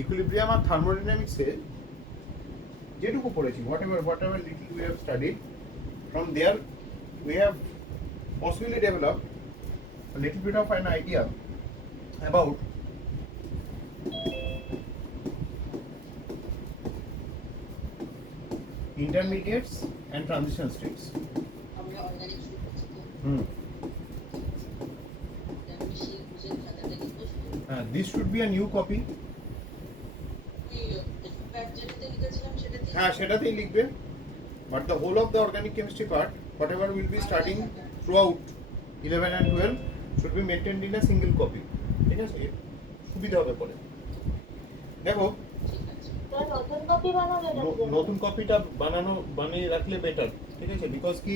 Equilibrium আর থার্মোডাইনামিক্সে যেটুকু পড়েছি, whatever little we have studied, from there we have possibly developed a little bit of an idea about intermediates and transition states. This should be a new copy. হ্যাঁ সেটাতেই লিখবে, but the whole of the organic chemistry part, whatever will be starting throughout 11 and 12 should be maintained in a single copy. ঠিক আছে, সুবিধা হবে পরে। দেখো নতুন কপিটা বানিয়ে রাখলে বেটার, ঠিক আছে, বিকজ কি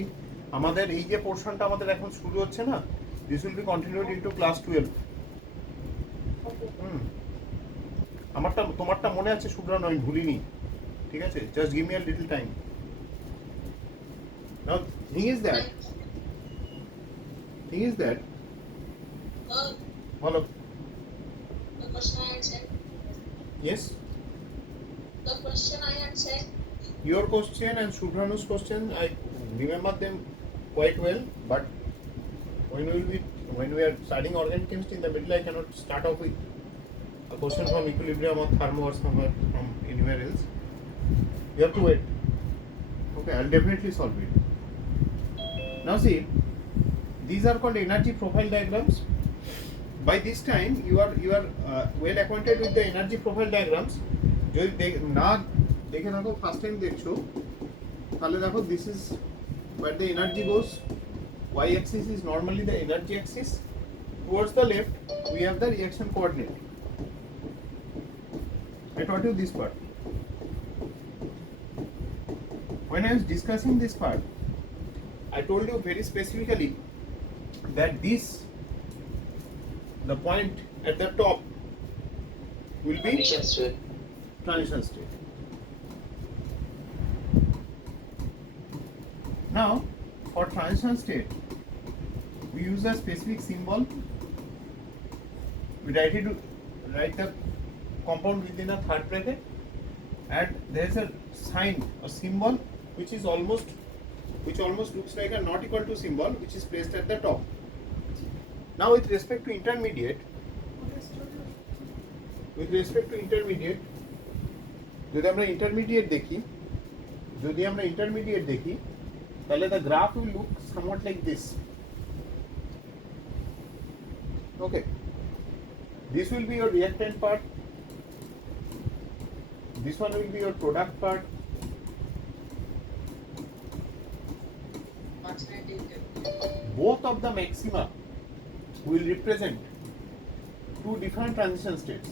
আমাদের এই যে পোর্শনটা আমাদের এখন শুরু হচ্ছে না, this will be continued into class 12। তোমারটা মনে আছে শুভ্রা, আমি ভুলিনি, ঠিক আছে, just give me a little time. Now thing is that বলো। Yes. The question I had said. Your question and Shubhanu's question, I remember them quite well, but when we are studying organic chemistry in the middle, I cannot start off with a question from equilibrium or thermo or somewhere from anywhere else. You have to wait. Okay, I'll definitely solve it. Now see, these are called energy profile diagrams. By this time you are well acquainted with the energy profile diagrams. যদি না দেখে থাকো, first time দেখছো, তাহলে দেখো this is where the energy goes. Y axis is normally the energy axis. Towards the left we have the reaction coordinate. I taught you this part. When I was discussing this part, I told you very specifically that the point at the top will be transition state. Now for transition state we use a specific symbol. We write the compound within a third bracket, and there is a sign, a symbol which almost looks like a not equal to symbol, which is placed at the top. Now with respect to intermediate, যদি আমরা intermediate দেখি, তাহলে the graph will look somewhat like this. Okay, this will be your reactant part, this one will be your product part. Both of the maxima will represent two different transition states.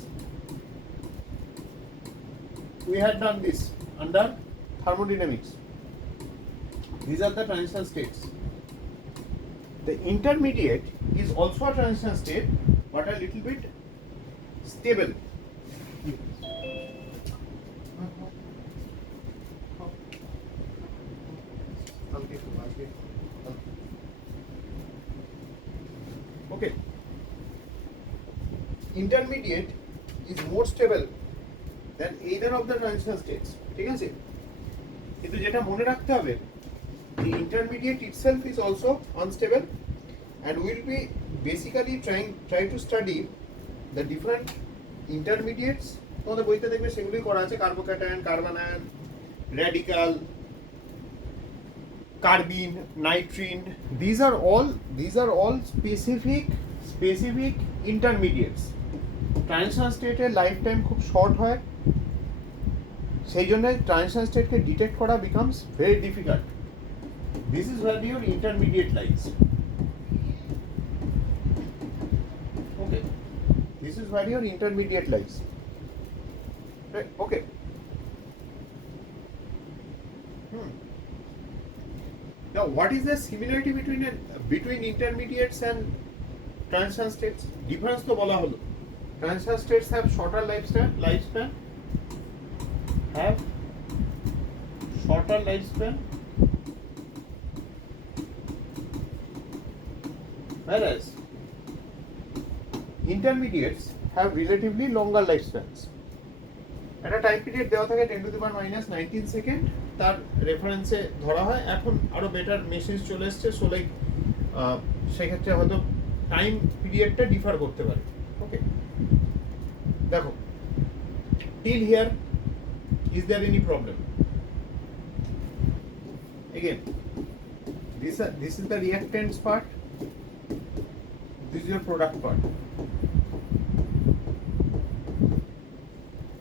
We had done this under thermodynamics. These are the transition states. The intermediate is also a transition state, but a little bit stable. Okay. Intermediate is more stable than either of the transition states. ঠিক আছে, কিন্তু যেটা মনে রাখতে হবে, the intermediate itself is also unstable, and we will be basically try to study the different intermediates. তোমাদের বইতে দেখবে সেগুলোই করা আছে, carbocation, carbanion, radical, carbene, nitrene. These are all specific intermediates. Transition স্টেটের লাইফ টাইম খুব শর্ট হয়, সেই জন্য ট্রানজিশন স্টেটকে ডিটেক্ট করা becomes very difficult. This is where your intermediate lies. Okay, this is where your intermediate lies. Okay. Now, what is the similarity between intermediates and transition states? Difference তো বলা হলো. Transition states have shorter lifespan, whereas intermediates have relatively longer lifespans. একটা time period দেওয়া থাকে 10⁻⁻19 second, তার রেফারেন্সে ধরা হয়। এখন আরো বেটার মেশিন চলে এসছে, সো লাইক সেক্ষেত্রে হয়তো টাইম পিরিয়ডটা ডিফার করতে পারে। ওকে, দেখো till here is there any problem? Again, this is the reactants part, this is your product part.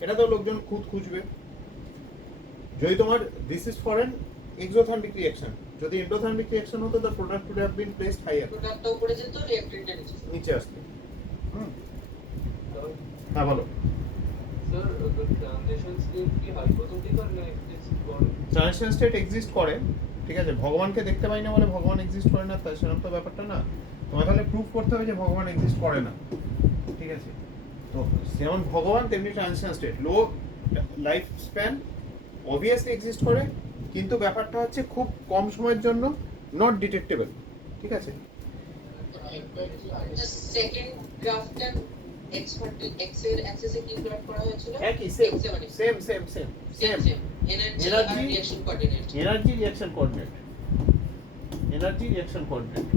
এটা তো লোকজন খুঁজবে যদি তোমার this is for an exothermic reaction, যদি endothermic reaction হতো the product would have been placed higher, প্রোডাক্টটা উপরে যেত, রিঅ্যাক্ট্যান্টটা নিচে আসতো। হ্যাঁ বলো। Sir, the transition state কি hypothetical না exist করে? ট্রানজিশন স্টেট এক্সিস্ট করে, ঠিক আছে। ভগবানকে দেখতে পাই না বলে ভগবান এক্সিস্ট করে না, তাই সেরকম তো ব্যাপারটা না। তোমার তাহলে প্রুফ করতে হবে যে ভগবান এক্সিস্ট করে না, ঠিক আছে। তো যেমন ভগবান তেমনি ট্রানজিশন স্টেট, লো লাইফ স্প্যান অবভিয়াসলি এক্সিস্ট করে, কিন্তু ব্যাপারটা হচ্ছে খুব কম সময়ের জন্য, নট ডিটেক্টেবল, ঠিক আছে। সেকেন্ড গ্রাফটা এক্স এর অ্যাক্সিসে কি প্লট করা হয়েছিল? একই same same same same same energy আর Energy- reaction coordinate. Energy reaction coordinate, energy reaction coordinate.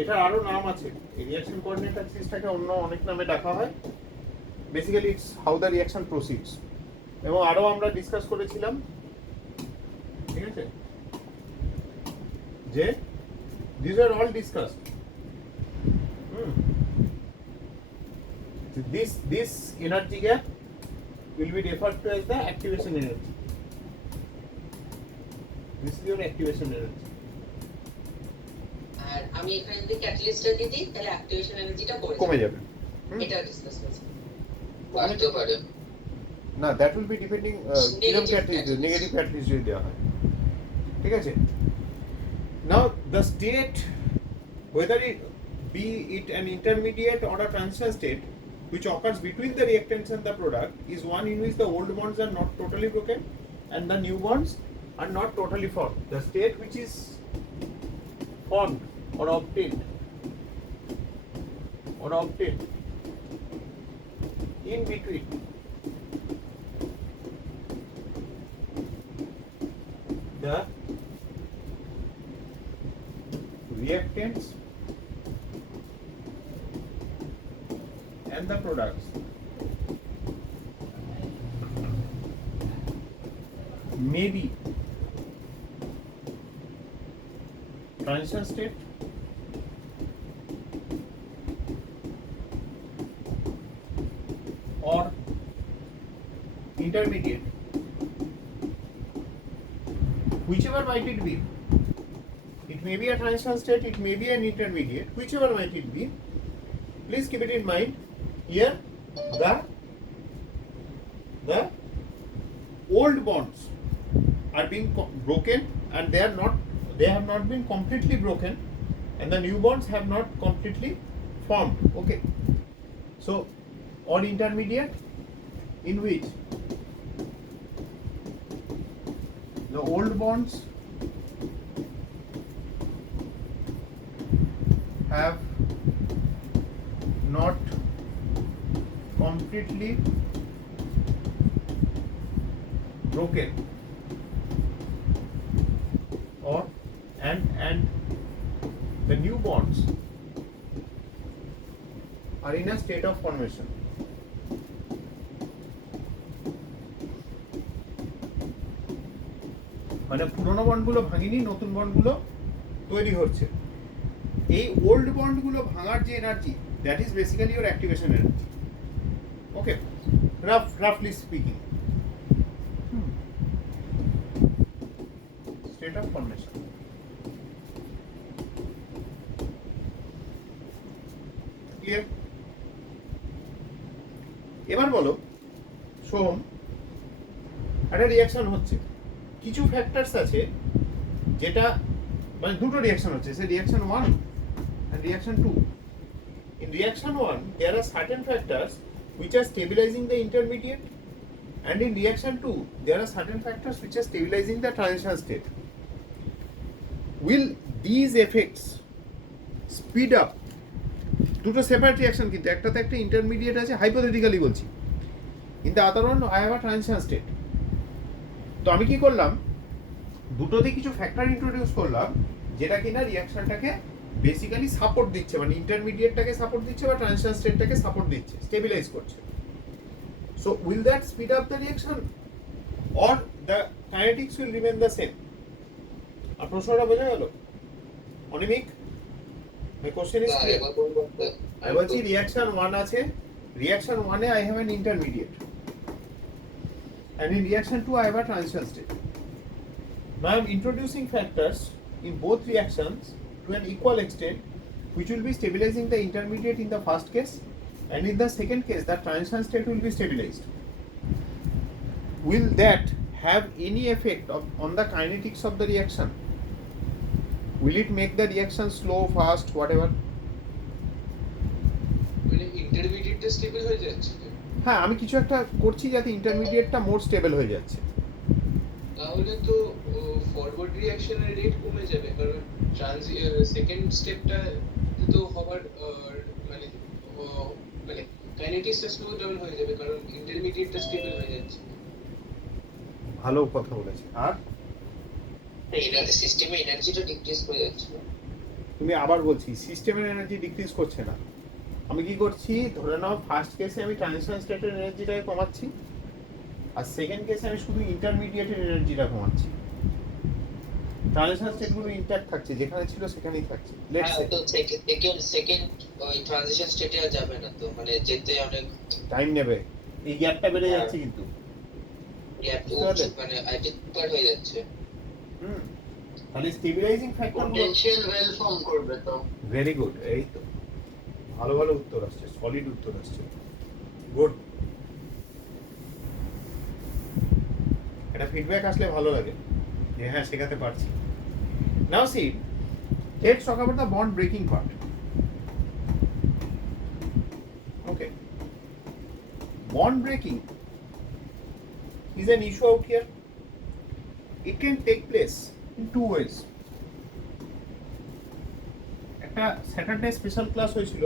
এটার আরো নাম আছে, এই রিঅ্যাকশন কোঅর্ডিনেট অ্যাক্সিসটাকে অন্য অনেক নামে ডাকা হয়। Basically it's how the reaction proceeds, এবং আরো আমরা ডিসকাস করেছিলাম, ঠিক আছে, যে this are all discussed. This energy gap will be referred to as the activation energy. This is your activation energy. আর আমি এখানে যদি ক্যাটালিস্টটা দিই তাহলে অ্যাক্টিভেশন এনার্জিটা কমে যাবে। এটা ডিসকাস করছি। বাড়তে পারে না, দ্যাট উইল বি ডিপেন্ডিং কিরকম ক্যাটালিস্ট, নেগেটিভ ক্যাটালিস্ট যদি দেওয়া হয়, ঠিক আছে। Now the state, whether it be it an intermediate or a transition state which occurs between the reactants and the product, is one in which the old bonds are not totally broken and the new bonds are not totally formed. The state which is formed or obtained in between the reactants and the products may be transition state or intermediate, whichever might it be. It may be a transition state, it may be an intermediate, whichever might it be. Please keep it in mind. Here, the old bonds are being broken, and they have not been completely broken, and the new bonds have not completely formed. Okay. So, or intermediate, in which the old bonds have not completely broken, or and the new bonds are in a state of formation. মানে পুরনো বন্ডগুলো ভাঙিনি, নতুন বন্ডগুলো তৈরি হচ্ছে। এই old বন্ডগুলো ভাঙার যে energy, that is basically your activation energy. Okay, রাফলি speaking, state of formation. Clear? এবার বলো সোহম, একটা রিঅ্যাকশন হচ্ছে, কিছু ফ্যাক্টরস আছে যেটা মানে দুটো রিঅ্যাকশন হচ্ছে, সে reaction 1 and reaction 2. In reaction 1 there are certain factors which are stabilizing the intermediate, and in reaction 2 there are certain factors which are stabilizing the transition state. Will these effects speed up দুটো separate reaction, কিন্তু একটাতে একটা intermediate আছে, hypothetically বলছি। In the other one I have a transition state. তো আমি কি করলাম, দুটোতে কিছু ফ্যাক্টর ইন্ট্রোডিউস করলাম যেটা কিনা রিয়াকশনটাকে বেসিক্যালি সাপোর্ট দিচ্ছে, মানে ইন্টারমিডিয়েটটাকে সাপোর্ট দিচ্ছে বা ট্রানজিশন স্টেটটাকে সাপোর্ট দিচ্ছে, স্টেবিলাইজ করছে। So will that speed up the reaction or the kinetics will remain the same? আর প্রশ্নটা বোঝা গেল Animik? My question is clear. আমি বলছি রিয়াকশন 1 আছে, রিয়াকশন 1 এ I have an intermediate, and in reaction 2 I have a transition state. Now I am introducing factors in both reactions to an equal extent, which will be stabilizing the intermediate in the first case, and in the second case the transition state will be stabilized. Will that have any effect on the kinetics of the reaction? Will it make the reaction slow, fast, whatever? মানে ইন্টারমিডিয়েটটা stable হয়ে যাচ্ছে, হ্যাঁ, আমি কিছু একটা করছি যাতে ইন্টারমিডিয়েটটা মোর stable হয়ে যাচ্ছে। তাহলে তো ফরওয়ার্ড রিঅ্যাকশনের রেট কমে যাবে, কারণ সেকেন্ড স্টেপটা তো হবার মানে মানে কাইনেটিক্সটা স্লো ডাউন হয়ে যাবে, কারণ ইন্টারমিডিয়েটটা স্টেবল হয়ে যাচ্ছে। ভালো কথা বলেছে। আর সিস্টেমে এনার্জিটা ডিক্রিজ করে যাচ্ছে। তুমি আবার বলছি সিস্টেমের এনার্জি ডিক্রিজ করছে না। আমি কি করছি, ধরে নাও ফার্স্ট কেসে আমি ট্রানজিশন স্টেটের এনার্জিটাকে কমাচ্ছি, আর সেকেন্ড কেসে আমি শুধু ইন্টারমিডিয়েটের এনার্জিটা কমাচ্ছি। ট্রানজিশন স্টেটগুলো ইনট্যাক্ট থাকছে, যেখানে ছিল সেখানেই থাকছে। লেটস সে তো সেকেন্ড ওই ট্রানজিশন স্টেটে আর যাবে না, তো মানে যেতে অনেক টাইম নেবে, এই গ্যাপটা বেড়ে যাচ্ছে কিন্তু। গ্যাপ মানে আইডেন্টিফাই হয়ে যাচ্ছে। তাহলে stabilising factor potential well form করবে তো। ভেরি গুড, এই তো ভালো ভালো উত্তর আসছে, সলিড উত্তর আসছে, গুড। এটা ফিডব্যাক আসলে ভালো লাগে যে হ্যাঁ শেখাতে পারছি। Now see, let's talk about the bond breaking part. Okay, bond breaking is an issue out here. It can take place in two ways. একটা স্যাটারডে স্পেশাল ক্লাস হয়েছিল,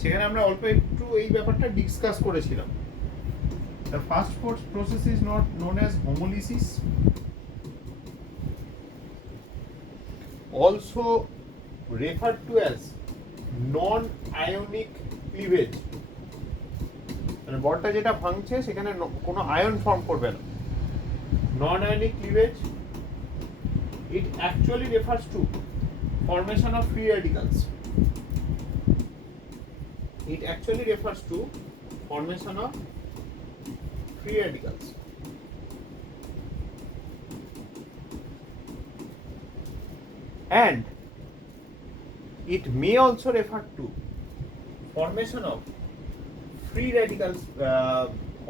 সেখানে আমরা অল্প একটু এই ব্যাপারটা ডিসকাস করেছিলাম। The first process is not known as homolysis, also referred to as non-ionic cleavage. মানে বলটা যেটা ভাঙছে সেখানে কোনো আয়ন ফর্ম করবে না। Non ionic cleavage, it actually refers to formation of free radicals. It actually refers to formation of free radicals. And it may also refer to formation of free radicals,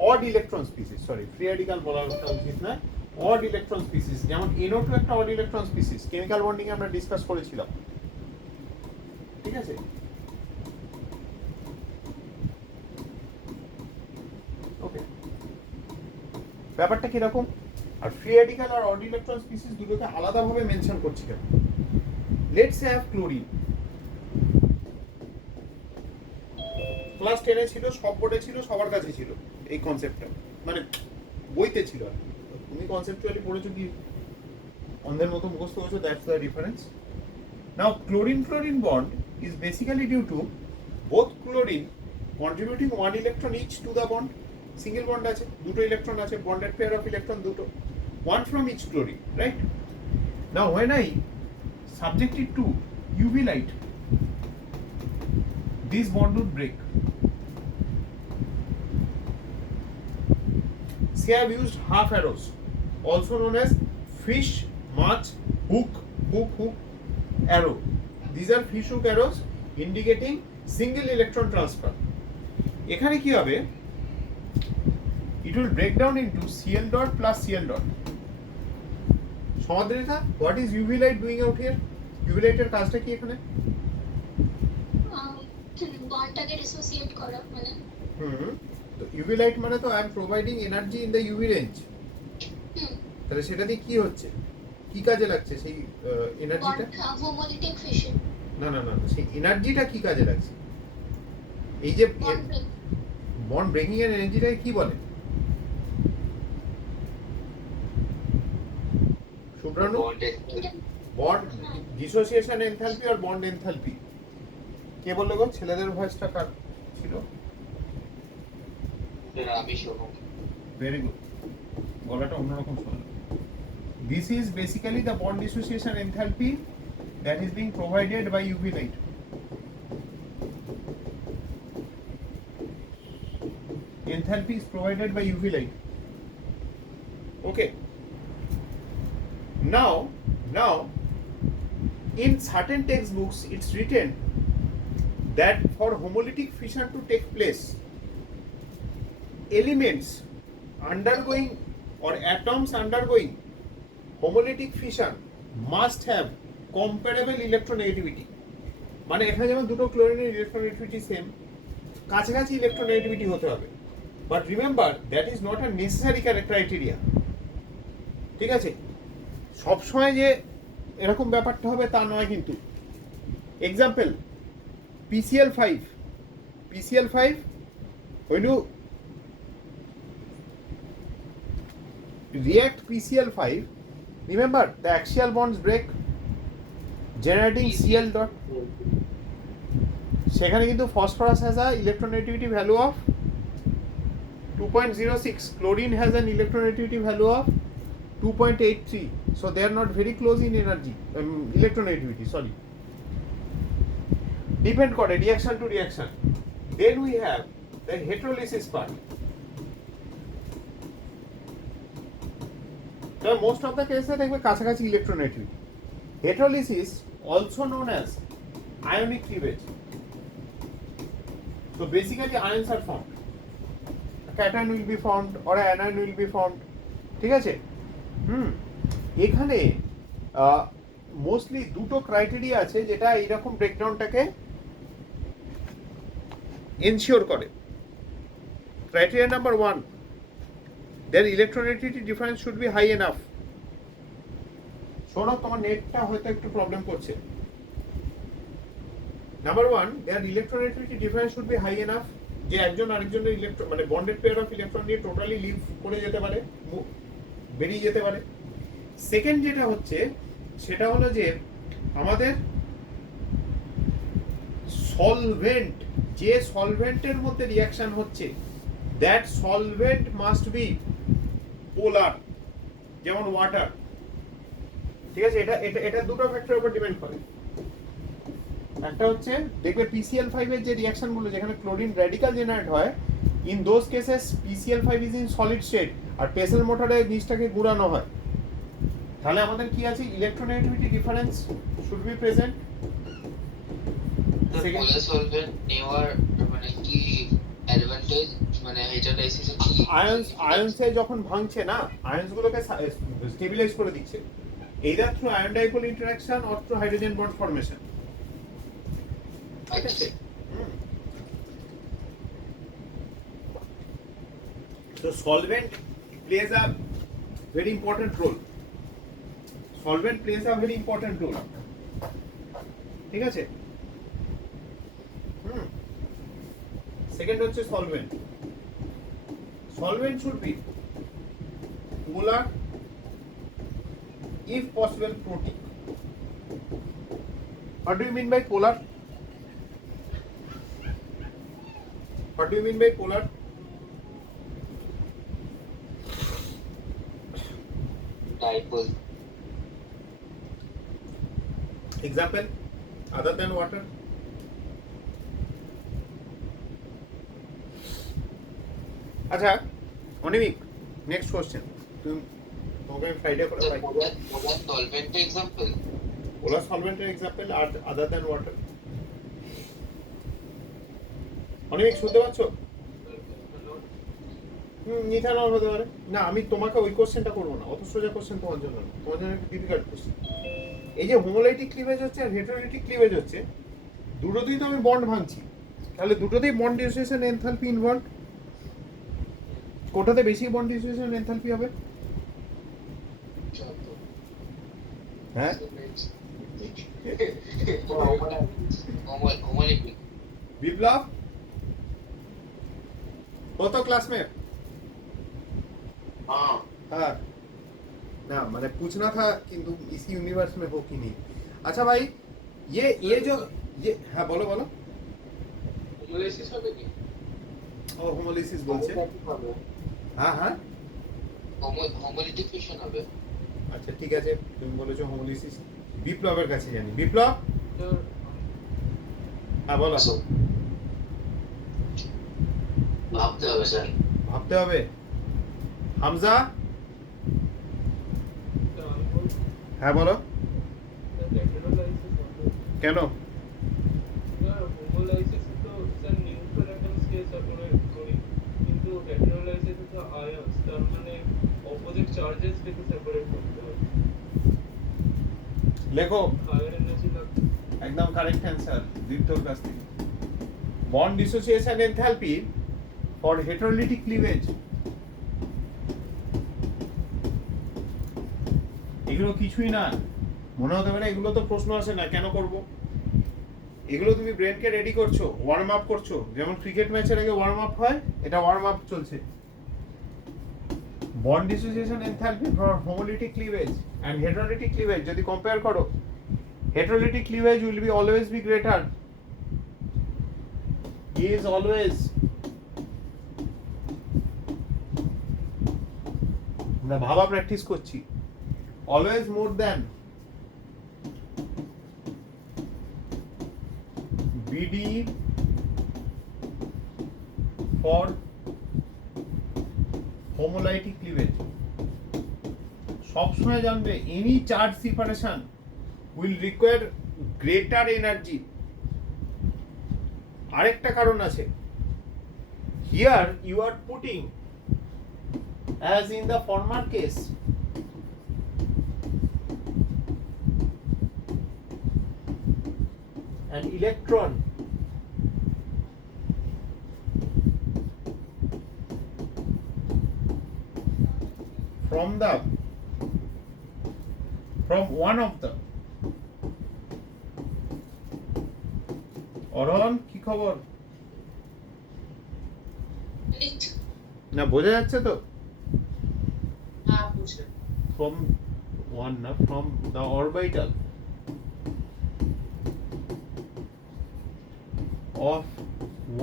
odd electron species. Sorry, free radical বলার উচিত না, odd electron species, যেমন NO2 একটা odd electron species, chemical bonding আমরা discuss করেছিলাম, ঠিক আছে? ওকে, ব্যাপারটা কিরকম? আর ফ্রি রেডিক্যাল আর অড ইলেকট্রন স্পিসিস দুটোকে আলাদাভাবে মেনশন করছি কেন? Let's say have chlorine. Class 10 এ ছিল, সব বোর্ডে ছিল, সবার কাছে ছিল এই কনসেপ্টটা, মানে বইতে ছিল। তুমি কনসেপচুয়ালি পড়েছো কি অন্ধের মতো মুখস্থ করেছো, that's the difference. Now chlorine bond is basically due to both chlorine contributing one electron each to the bond. Single bond আছে, দুটো ইলেকট্রন আছে, bonded pair of electron দুটো, one from each chlorine, right? Now when I subject it to UV light, this bond would break. See, I have used half arrows, also known as fish, much, hook, arrow. These are fish hook arrows indicating single electron transfer. এখানে কি হবে? It will break down into Cl dot plus Cl dot. সমাদ্রিতা, what is UV light doing out here? UV light এর কাজটা কি এখানে? বন্ডটাকে dissociate করা, মানে তো UV লাইট মানে তো I am providing energy in the UV range. তাহলে সেটা দিয়ে কি হচ্ছে, কি কাজে লাগছে সেই এনার্জিটা? হোমোলিটিক ফিশন। না না না না, সেই এনার্জিটা কি কাজে লাগছে? এই যে bond break. বন্ড ব্রেকিং এর এনার্জিটাকে কি বলে? শুভ্রানু, বন্ড ডিসোসিয়েশন এনথালপি আর বন্ড এনথালপি কে বললো গো? ছেলেদের ভয়েসটা কার ছিল? আমি শুনুন। ভেরি গুড, গলাটা অন্যরকম শোনা। This is basically the bond dissociation enthalpy that is being provided by UV light. Enthalpy is provided by UV light. Okay. Now, in certain textbooks, it's written that for homolytic fission to take place, elements undergoing or atoms undergoing homolytic fission must have comparable electronegativity. মানে এখানে যেমন দুটো ক্লোরিনের electronegativity same, কাছাকাছি electronegativity হতে হবে। But remember that is not a necessary criteria. ঠিক আছে, সবসময় যে এরকম ব্যাপারটা হবে তা নয় কিন্তু। Example, PCl5 when you react PCl5, remember the axial bonds break generating Cl dot, সেখানে কিন্তু phosphorus has a electronegativity value of 2.06, chlorine has an electronegativity value of 2.83, so they are not very close in energy, electronegativity, sorry. Depend করে reaction to reaction. Then we have the heterolysis part. So most of the cases দেখবে কাছাকাছি electronegativity. Heterolysis also known as ionic cleavage. So basically ions are formed. A cation will be formed or an anion will be formed. ঠিক আছে? এখানে mostly দুটো criteria আছে যেটা এইরকম ব্রেকডাউনটাকে ensure করে। Criteria number 1, their electronegativity difference should be high enough. শোনো, তোমার নেটটা হয়তো একটু প্রবলেম করছে। Number 1, their electronegativity difference should be high enough যে একজন আরেকজনের ইলেকট্রন মানে বন্ডেড পেয়ার অফ ইলেকট্রন নিয়ে টোটালি লিভ করে যেতে পারে, বেরিয়ে যেতে পারে। সেকেন্ড যেটা হচ্ছে সেটা হলো যে আমাদের সলভেন্ট, যে সলভেন্টের মধ্যে রিঅ্যাকশন হচ্ছে দ্যাট সলভেন্ট মাস্ট বি পোলার, যেমন ওয়াটার। ঠিক আছে, এটা দুটো ফ্যাক্টরের উপর ডিপেন্ড করে। একটা হচ্ছে দেখবে PCl5 এর যে রিঅ্যাকশনগুলো যেখানে ক্লোরিন র্যাডিক্যাল জেনারেট হয়, in those cases PCl5 is in solid state আর পেসেল মোটরে জিনিসটাকে গুঁড়ানো হয়। তাহলে আমাদের কি আছে? Electronegativity difference should be present. Polar solvent নেওয়ার মানে কি অ্যাডভান্টেজ, মানে হেটারাইসিস কি? আয়নসে যখন ভাঙছে না, আয়নসগুলোকে স্টেবিলাইজ করে দিচ্ছে, either through ion dipole interaction or through hydrogen bond formation. ঠিক আছে? So solvent plays a very important role. Solvent plays a very important role. ঠিক আছে? সেকেন্ড হচ্ছে solvent. Solvent should be polar, if possible protic. What do you mean by polar? What do you mean by polar? Dipole. Example, other than water? আচ্ছা অনিমিক, next question. তুমি তোমাকে আমি Friday করে পাই। পোলার সলভেন্টের example, পোলার সলভেন্টের example আর other than water. অনিমিক শুনতে পাচ্ছ? Ethanol হতে পারে না। আমি তোমাকে ওই কোশ্চেনটা করবো না, অত সোজা কোশ্চেন তোমার জন্য না, তোমার জন্য একটা ডিফিকাল্ট কোশ্চেন। এই যে হোমোলাইটিক ক্লিভেজ হচ্ছে আর হেটারোলাইটিক ক্লিভেজ হচ্ছে, দুটোতেই তো আমি বন্ড ভাঙছি, তাহলে দুটোতেই বন্ড ডিসোসিয়েশন এনথালপি ইনভলভ। কোটাতে বেশি বন্ড ডিসোসিয়েশন এনথালপি হবে? হ্যাঁ, होमोलिक्विड विप्लव हो तो क्लास में हाँ हाँ ना मैंने पूछना था कि तुम इसी यूनिवर्स में हो कि नहीं। अच्छा भाई ये जो ये हाँ बोलो बोलो হোমোলাইসিস হবে কি ও হোমোলাইসিস বলছে হ্যাঁ হ্যাঁ হোমোলিটিক ফিউশন হবে আচ্ছা ঠিক আছে তুমি বলেছো হোমোলাইসিস বিপ্লবের কাছে জানি বিপ্লব তো হ্যাঁ বলো ভাবতে হবে স্যার ভাবতে হবে হামজা আমি বলছি হ্যাঁ বলো হেটারোলাইসিস হবে কেন স্যার হোমোলাইসিস তো স্যার নিউট্রাল অ্যাটমস কে সেপারেট করি কিন্তু হেটারোলাইসিস তো আয়নস তার মানে অপোজিট চার্জেস কে সেপারেট করতে হবে লেখো হায়ার এনার্জি লাগবে একদম কারেক্ট অ্যান্সার দীপ্তর কাছ থেকে bond dissociation enthalpy for heterolytic cleavage এগুলো কিছুই না মনে হতে পারে এগুলো তো প্রশ্ন আসে না কেন করব এগুলো তুমি ব্রেনকে রেডি করছো ওয়ার্ম আপ করছো যেমন ক্রিকেট ম্যাচের আগে ওয়ার্ম আপ হয় এটা ওয়ার্ম আপ চলছে bond dissociation enthalpy for homolytic cleavage and heterolytic cleavage যদি কম্পেয়ার করো heterolytic cleavage will be always be greater is always আমরা ভাবা প্র্যাকটিস করছি always more than BD for homolytic cleavage সব সময় জানবে any charge separation will require greater energy আরেকটা কারণ আছে here you are putting as in the former case an electron from one of the অরণ কি খবর না বোঝা যাচ্ছে তো হ্যাঁ বুঝে from one না from the orbital of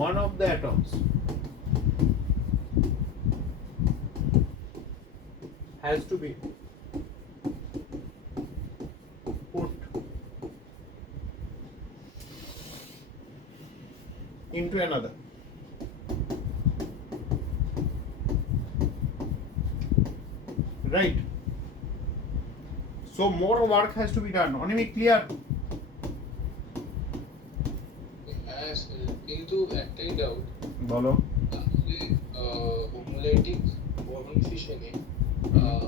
one of the atoms has to be put into another right so more work has to be done only clear হ্যাঁ স্যার কিন্তু একটাই ডাউট বলো তাহলে হোমোলাইটিক বন্ড ফিশনে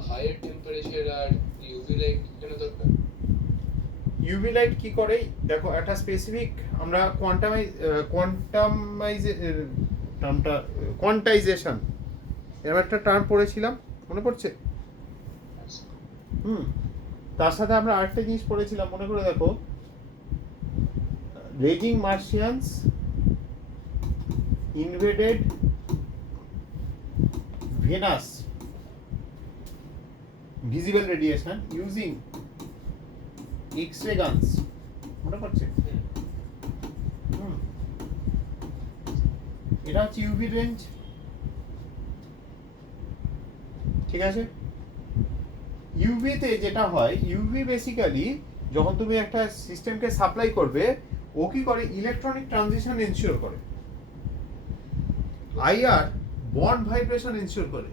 হায়ার টেম্পারেচার আর UV light কেন দরকার UV light কি করে দেখো একটা স্পেসিফিক আমরা কোয়ান্টাইজেশন এরকম একটা টার্ম পড়েছিলাম মনে পড়ছে তার সাথে আমরা আরেকটা জিনিস পড়েছিলাম মনে করে দেখো raging Martians invaded Venus visible radiation using X-ray guns মনে পড়ছে এটা হচ্ছে ইউভি রেঞ্জ ঠিক আছে ইউভি তে যেটা হয় ইউভি বেসিক্যালি যখন তুমি একটা সিস্টেমকে সাপ্লাই করবে ও কি করে ইলেকট্রনিক ট্রানজিশন এনশিওর করে আইআর বন্ড ভাইব্রেশন এনশিওর করে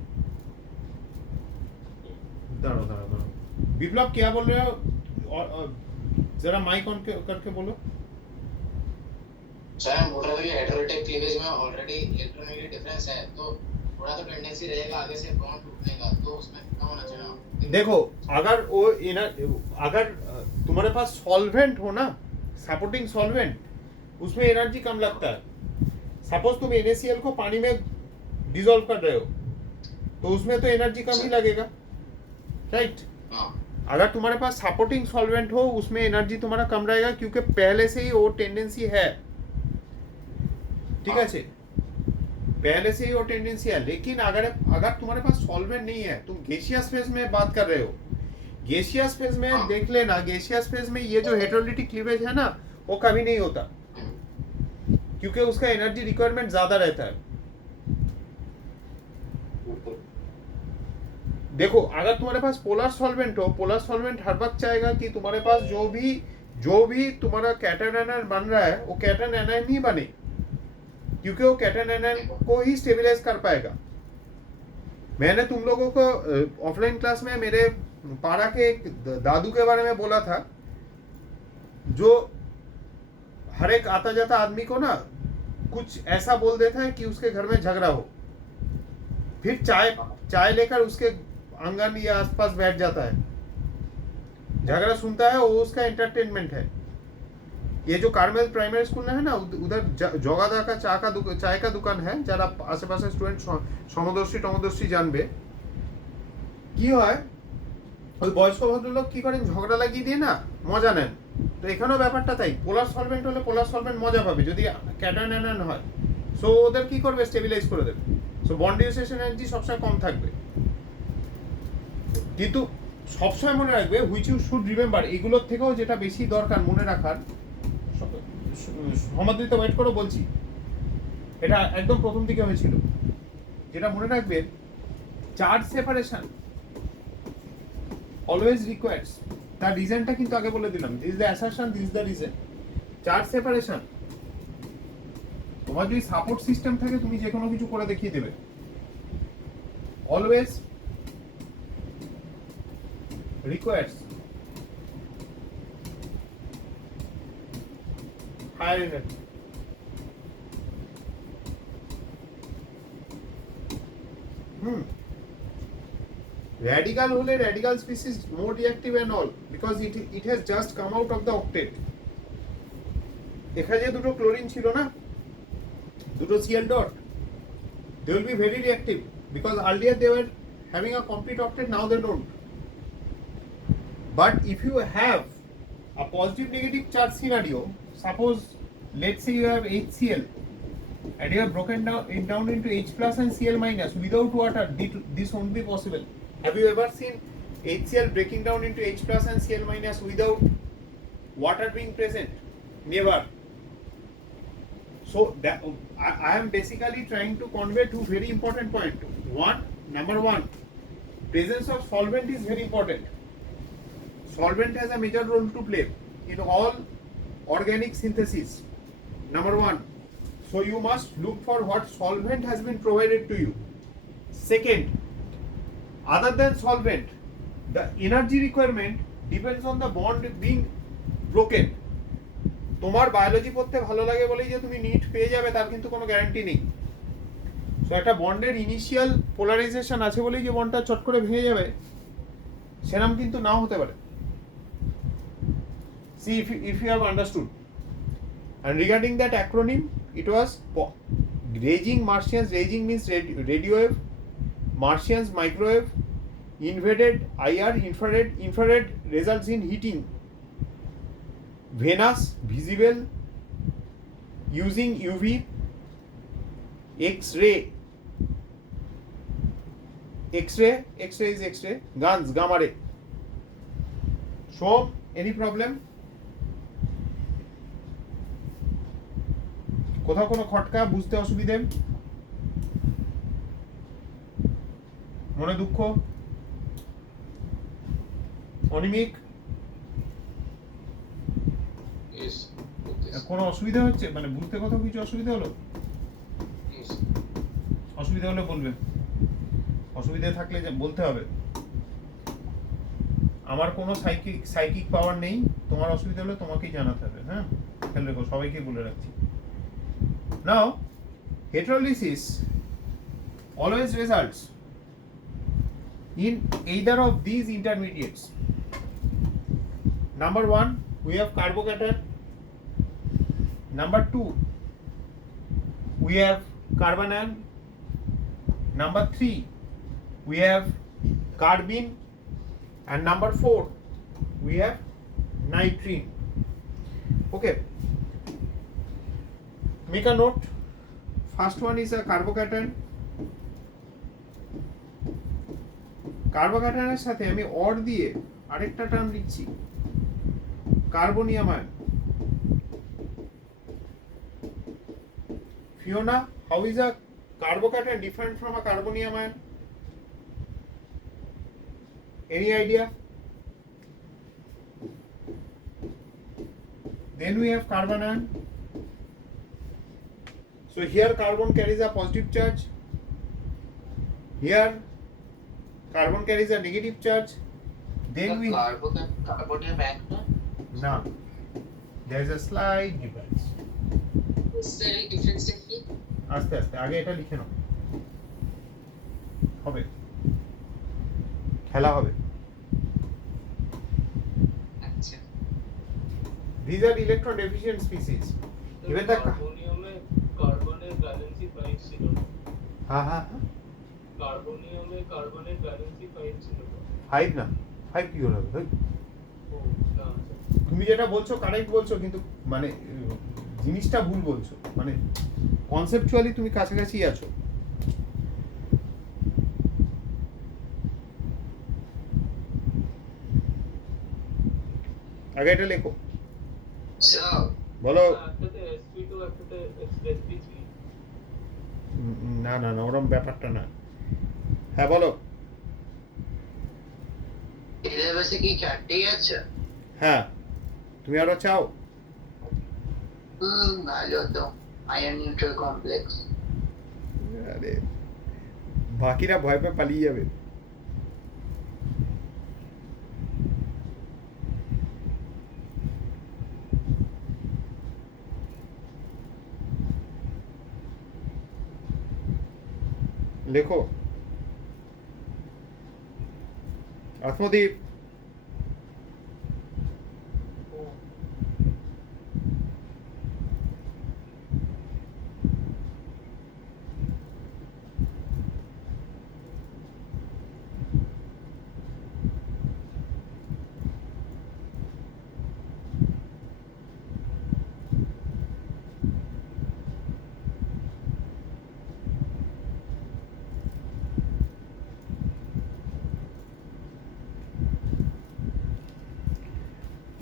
दाঁড়াও विप्लव क्या बोल रहे हो जरा माइक ऑन करके बोलो सर हम बोल रहे थे कि हेटेरोलिटिक क्लीवेज में ऑलरेडी इलेक्ट्रोनेगेटिव डिफरेंस है तो थोड़ा तो टेंडेंसी रहेगा आगे से बॉन्ड टूटने का तो उसमें क्या होना चाहिए देखो अगर तुम्हारे पास सॉल्वेंट हो ना सपोर्टिंग सॉल्वेंट उसमें एनर्जी कम लगता है सपोज तुम NaCl को पानी में डिसॉल्व कर रहे हो तो उसमें तो एनर्जी कम ही लगेगा राइट अगर तुम्हारे पास सपोर्टिंग सॉल्वेंट हो उसमें एनर्जी तुम्हारा कम रहेगा क्योंकि पहले से ही वो टेंडेंसी है, ठीक है, पहले से ही वो टेंडेंसी है। लेकिन अगर अगर तुम्हारे पास सॉल्वेंट नहीं है, तुम गैसियस फेज में बात कर रहे हो, गैसियस फेज में देख लेना, गैसियस फेज में ये जो हेटेरोलिटिक क्लीवेज है ना वो कभी नहीं होता क्योंकि उसका एनर्जी रिक्वायरमेंट ज्यादा रहता है। देखो अगर तुम्हारे पास पोलर सॉल्वेंट हो, पोलर सॉल्वेंट हर वक्त चाहेगा कि तुम्हारे पास जो भी तुम्हारा कैटन एनायन बन रहा है वो कैटन एनायन ही बने, क्योंकि वो कैटन एनायन को ही स्टेबलाइज कर पाएगा। मैंने तुम लोगों को ऑफलाइन क्लास में मेरे पारा के एक दादू के बारे में बोला था, जो हर एक आता जाता आदमी को ना कुछ ऐसा बोल देता है कि उसके घर में झगड़ा हो, फिर चाय लेकर उसके आंगन या आसपास बैठ जाता है, झगड़ा सुनता है, वो उसका एंटरटेनमेंट है। ये जो कार्मेल प्राइमरी स्कूल है ना, उधर जगादा का चाय का दुकान है, যারা আশেপাশে স্টুডেন্ট সমদর্শী জানবে কি হয়, ওই বয়স্ক ভদ্রলোক কি করেন, ঝগড়া লাগিয়ে দিয়ে না মজা নেন। তো এখানেও ব্যাপারটা তাই, পোলার সলভেন্ট হলে পোলার সলভেন্ট মজা পাবে, যদি ক্যাটায়ন অ্যানায়ন হয় সো ওদের কি করবে, স্টেবিলাইজ করে দেবে, সো বন্ড ডিসোসিয়েশন এনার্জি সবসময় কম থাকবে। কিন্তু সবসময় মনে রাখবে, হুইচ ইউ শুড রিমেম্বার, এগুলোর থেকেও যেটা বেশি দরকার মনে রাখার, সমাদৃত ওয়েট করে বলছি, এটা একদম প্রথম দিকে হয়েছিল, যেটা মনে রাখবে, চার্জ সেপারেশন অলওয়েজ রিকোয়ার্স, তার রিজনটা কিন্তু আগে বলে দিলাম, this the assertion, this the reason. Charge separation তোমার যদি সাপোর্ট সিস্টেম থাকে তুমি যে কোনো কিছু করে দেখিয়ে দেবে, always requires higher energy. Radical hole, radical species more reactive and all because it has just come out of the octet. এখানে যে দুটো ক্লোরিন ছিল না, দুটো Cl dot, they will be very reactive because earlier they were having a complete octet, now they don't. But if you have a positive negative charge scenario, suppose let's say you have HCl and you have broken it down into H plus and Cl minus without water, this won't be possible. Have you ever seen HCl breaking down into H plus and Cl minus without water being present? Never. So that I am basically trying to convey two very important points. Number one, presence of solvent is very important. Solvent has a major role to play in all organic synthesis. Number one, so you must look for what solvent has been provided to you. Second, other than solvent, the energy requirement depends on the bond being broken. তোমার biology পড়তে ভালো লাগে বলেই যে তুমি NEET পেয়ে যাবে তার কিন্তু কোনো গ্যারান্টি নেই। সো একটা বন্ডের ইনিশিয়াল পোলারাইজেশন আছে বলেই যে বন্ডটা চট করে ভেঙে যাবে সেরকম কিন্তু নাও হতে পারে। See if you have understood. And regarding that acronym, it was raging Martians. Raging means radio wave, Martians microwave, invaded IR, infrared results in heating, Venus visible using UV, X-ray is X-ray, guns gamma ray. So any problem? কোথাও কোনো খটকা, বুঝতে অসুবিধে, মনে দুঃখ, অনিমিক, কোনো অসুবিধা হচ্ছে, মানে বুঝতে কোথাও কিছু অসুবিধা হলো? অসুবিধা হলে বলবে, অসুবিধা থাকলে বলতে হবে। আমার কোনো সাইকিক পাওয়ার নেই, তোমার অসুবিধা হলে তোমাকেই জানাতে হবে। হ্যাঁ, খেয়াল রেখো, সবাইকে বলে রাখছি। Now, heterolysis always results in either of these intermediates. Number one, we have carbocation. Number two, we have carbanion. Number three, we have carbene. And number four, we have nitrine. Okay, make a note. First one is a carbocation. কার্বোক্যাটায়নের সাথে আমি or দিয়ে আরেকটা term লিখছি, carbonium ion. Fiona, how is a carbocation different from a carbonium ion? Any idea? Then we have carbon ion. So here carbon carries a positive charge. Here carbon carries a negative charge. Then we carbonium ion no. There is a slight difference. Very different কি? আস্তে আস্তে আগে এটা লিখে নাও, হবে খেলা হবে। আচ্ছা, These are electron deficient species. Even the কার্বনিয়ামে কার্বনের ভ্যালেন্সি 5 ছিল না। হ্যাঁ হ্যাঁ হ্যাঁ কার্বনিয়ামে কার্বনের ভ্যালেন্সি 5 ছিল না। 5 না, 5 কি হলো? ও না, তুমি যেটা বলছো কারেক্ট বলছো, কিন্তু মানে জিনিসটা ভুল বলছো, মানে কনসেপচুয়ালি তুমি কাছাকাছি আছো। আগে এটা লেখো, স্যার বলো। একটাতে sp2 একটাতে sp3। না না না, ওরকম ব্যাপারটা না। হ্যাঁ বলো। সিলেবাসে কি চারটেই আছে? হ্যাঁ, তুমি আরো চাও? ভালো তো, আয়ন নিউট্রাল কমপ্লেক্স। আরে বাকিরা ভয় পেয়ে পালিয়ে যাবে। লেখো আত্মদীপ।